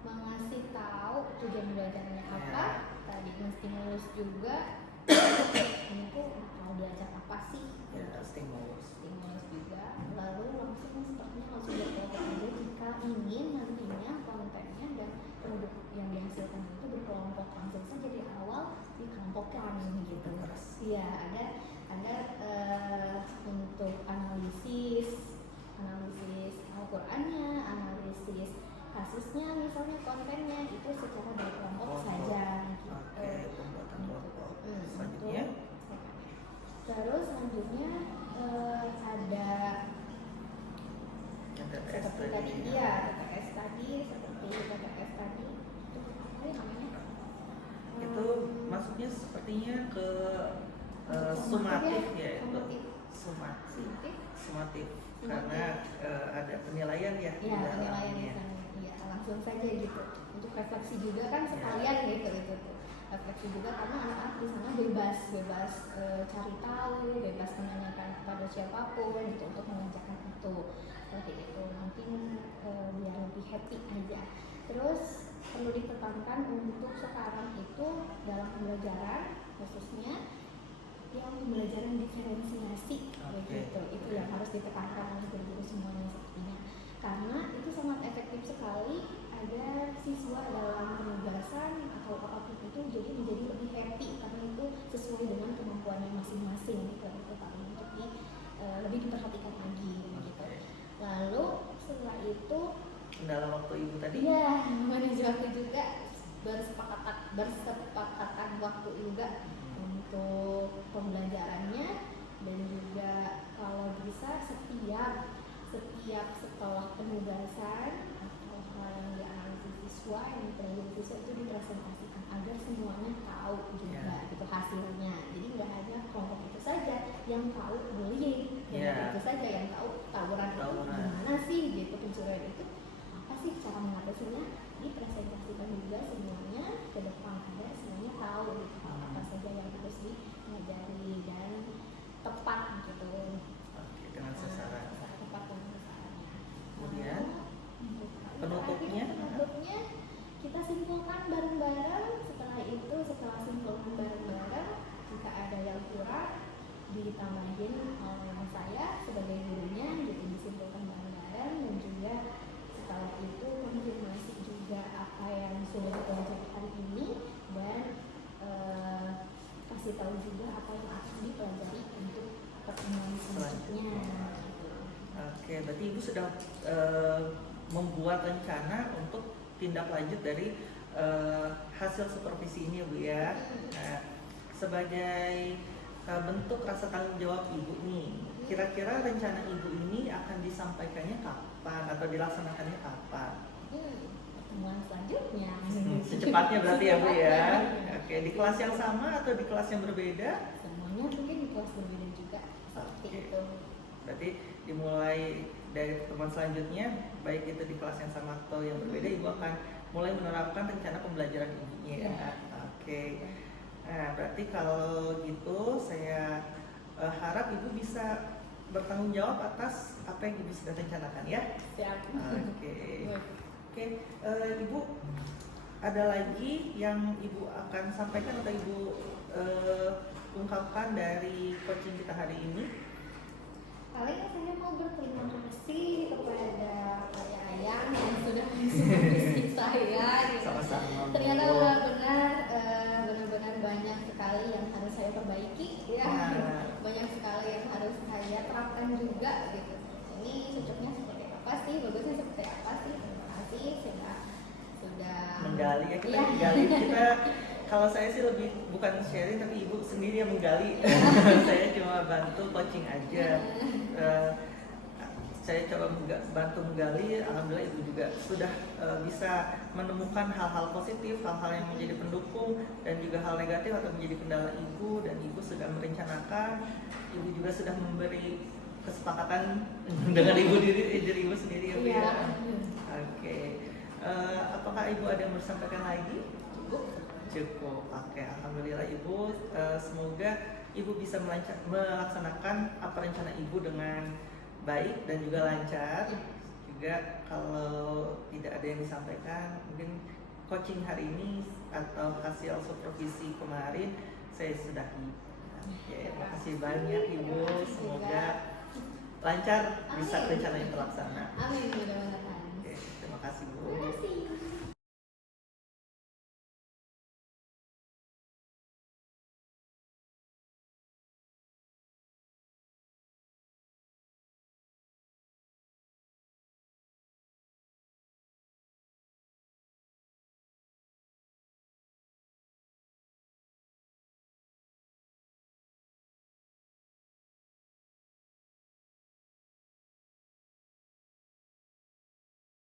mengasih tahu tujuan belajarnya apa, tadi stimulus juga. Itu kalau diajak apa sih? Ya, stimulus. Stimulus juga. Lalu langsung sepertinya langsung berkelompok aja jika ingin nantinya kontennya dan produk yang dihasilkan itu berkelompok, langsung saja di awal dikelompokkan gitu. Iya, ada untuk analisis Al-Qur'annya, analisis kasusnya, misalnya kontennya itu secara berkelompok saja gitu. Oke, pembuatan kelompok. Untuk Selanjutnya, terus selanjutnya ada TTS seperti tadi, tadi. iya TTS tadi, seperti TTS tadi itu apa ya namanya? Itu masuknya sepertinya ke sumatif ya, itu sumatif karena ada penilaian ya di Iya, penilaian dalamnya. di sana. Iya, langsung saja gitu. Untuk refleksi juga kan sekalian gitu itu tuh. Refleksi juga karena anak-anak di sana bebas cari tahu, bebas menanyakan kepada siapapun gitu untuk mengajarkan itu. Seperti itu. Mungkin biar lebih happy aja. Terus perlu ditekankan untuk sekarang itu dalam pembelajaran khususnya yang pembelajaran diferensiasi begitu, itu yang harus ditekankan oleh guru-guru semuanya sepertinya, karena itu sangat efektif sekali agar siswa dalam penugasan atau apapun itu jadi menjadi lebih happy karena itu sesuai dengan kemampuannya masing-masing gitu, itu paling untuk lebih diperhatikan lagi gitu. Lalu setelah itu Dalam waktu ibu tadi. iya, manajemen waktu juga bersepakatan waktu juga untuk pembelajarannya, dan juga kalau bisa setiap setelah penugasan atau hal yang dianalisis siswa yang perlu siswa itu dipresentasikan agar semuanya tahu juga gitu hasilnya. Jadi nggak hanya kelompok itu saja yang tahu bullying, itu saja yang tahu tawuran itu gimana sih gitu, pencurian itu apa sih cara mengatasinya, dipresentasikan juga semuanya ke depan ada semuanya tahu gitu apa saja yang harus dipelajari dan tepat gitu. Oke, dengan sasaran. Tepat dengan sasarannya. Kemudian Penutupnya penutupnya kita simpulkan bareng-bareng. Setelah simpulkan bareng-bareng, jika ada yang kurang ditambahin oleh saya sebagai gurunya gitu, disimpulkan bareng-bareng, dan juga setelah itu konfirmasi juga apa yang sudah dipelajari hari ini dan kasih tahu juga apa yang akan dipelajari untuk pertemuan selanjutnya. Oke, berarti ibu sudah membuat rencana untuk tindak lanjut dari hasil supervisi ini ya Bu ya. Nah, sebagai bentuk rasa tanggung jawab ibu nih, kira-kira rencana ibu ini akan disampaikannya kapan atau dilaksanakannya kapan? Pertemuan selanjutnya. Secepatnya berarti ya Bu ya. Oke, di kelas yang sama atau di kelas yang berbeda? Semuanya mungkin di kelas berbeda juga seperti Oke. itu. Berarti dimulai dari pertemuan selanjutnya, baik itu di kelas yang sama atau yang berbeda, ibu akan mulai menerapkan rencana pembelajaran ibunya ya. Oke. Nah, berarti kalau gitu saya harap ibu bisa bertanggung jawab atas apa yang ibu sudah rencanakan ya. Siap. Oke. Oke, ibu ada lagi yang ibu akan sampaikan atau ibu ungkapkan dari coaching kita hari ini? Paling saya mau berterima kasih kepada ayah-ayah yang sudah mengisi saya. Gitu. Sama-sama. Ternyata benar-benar banyak sekali yang harus saya perbaiki, ya. Banyak sekali yang harus saya terapkan juga gitu. Ini cocoknya seperti apa sih? Bagusnya seperti apa sih? Terima kasih sudah menggali ya, kita Iya. menggali kita. Kalau saya sih lebih bukan sharing tapi ibu sendiri yang menggali. Saya cuma bantu coaching aja. Saya coba bantu menggali. Alhamdulillah ibu juga sudah bisa menemukan hal-hal positif, hal-hal yang menjadi pendukung dan juga hal negatif atau menjadi kendala ibu, dan ibu sudah merencanakan. Ibu juga sudah memberi kesepakatan dengan diri ibu sendiri ya Bu ya. Oke. Apakah ibu ada yang bersampaikan lagi? Cukup. Oke, alhamdulillah ibu. Semoga ibu bisa melaksanakan apa rencana ibu dengan baik dan juga lancar. Juga kalau tidak ada yang disampaikan, mungkin coaching hari ini atau hasil supervisi kemarin saya sudahi. Oke, makasih banyak Ibu, semoga lancar bisa rencana yang terlaksana. Amin, mudah-mudahan. Oke, terima kasih Bu. Terima kasih.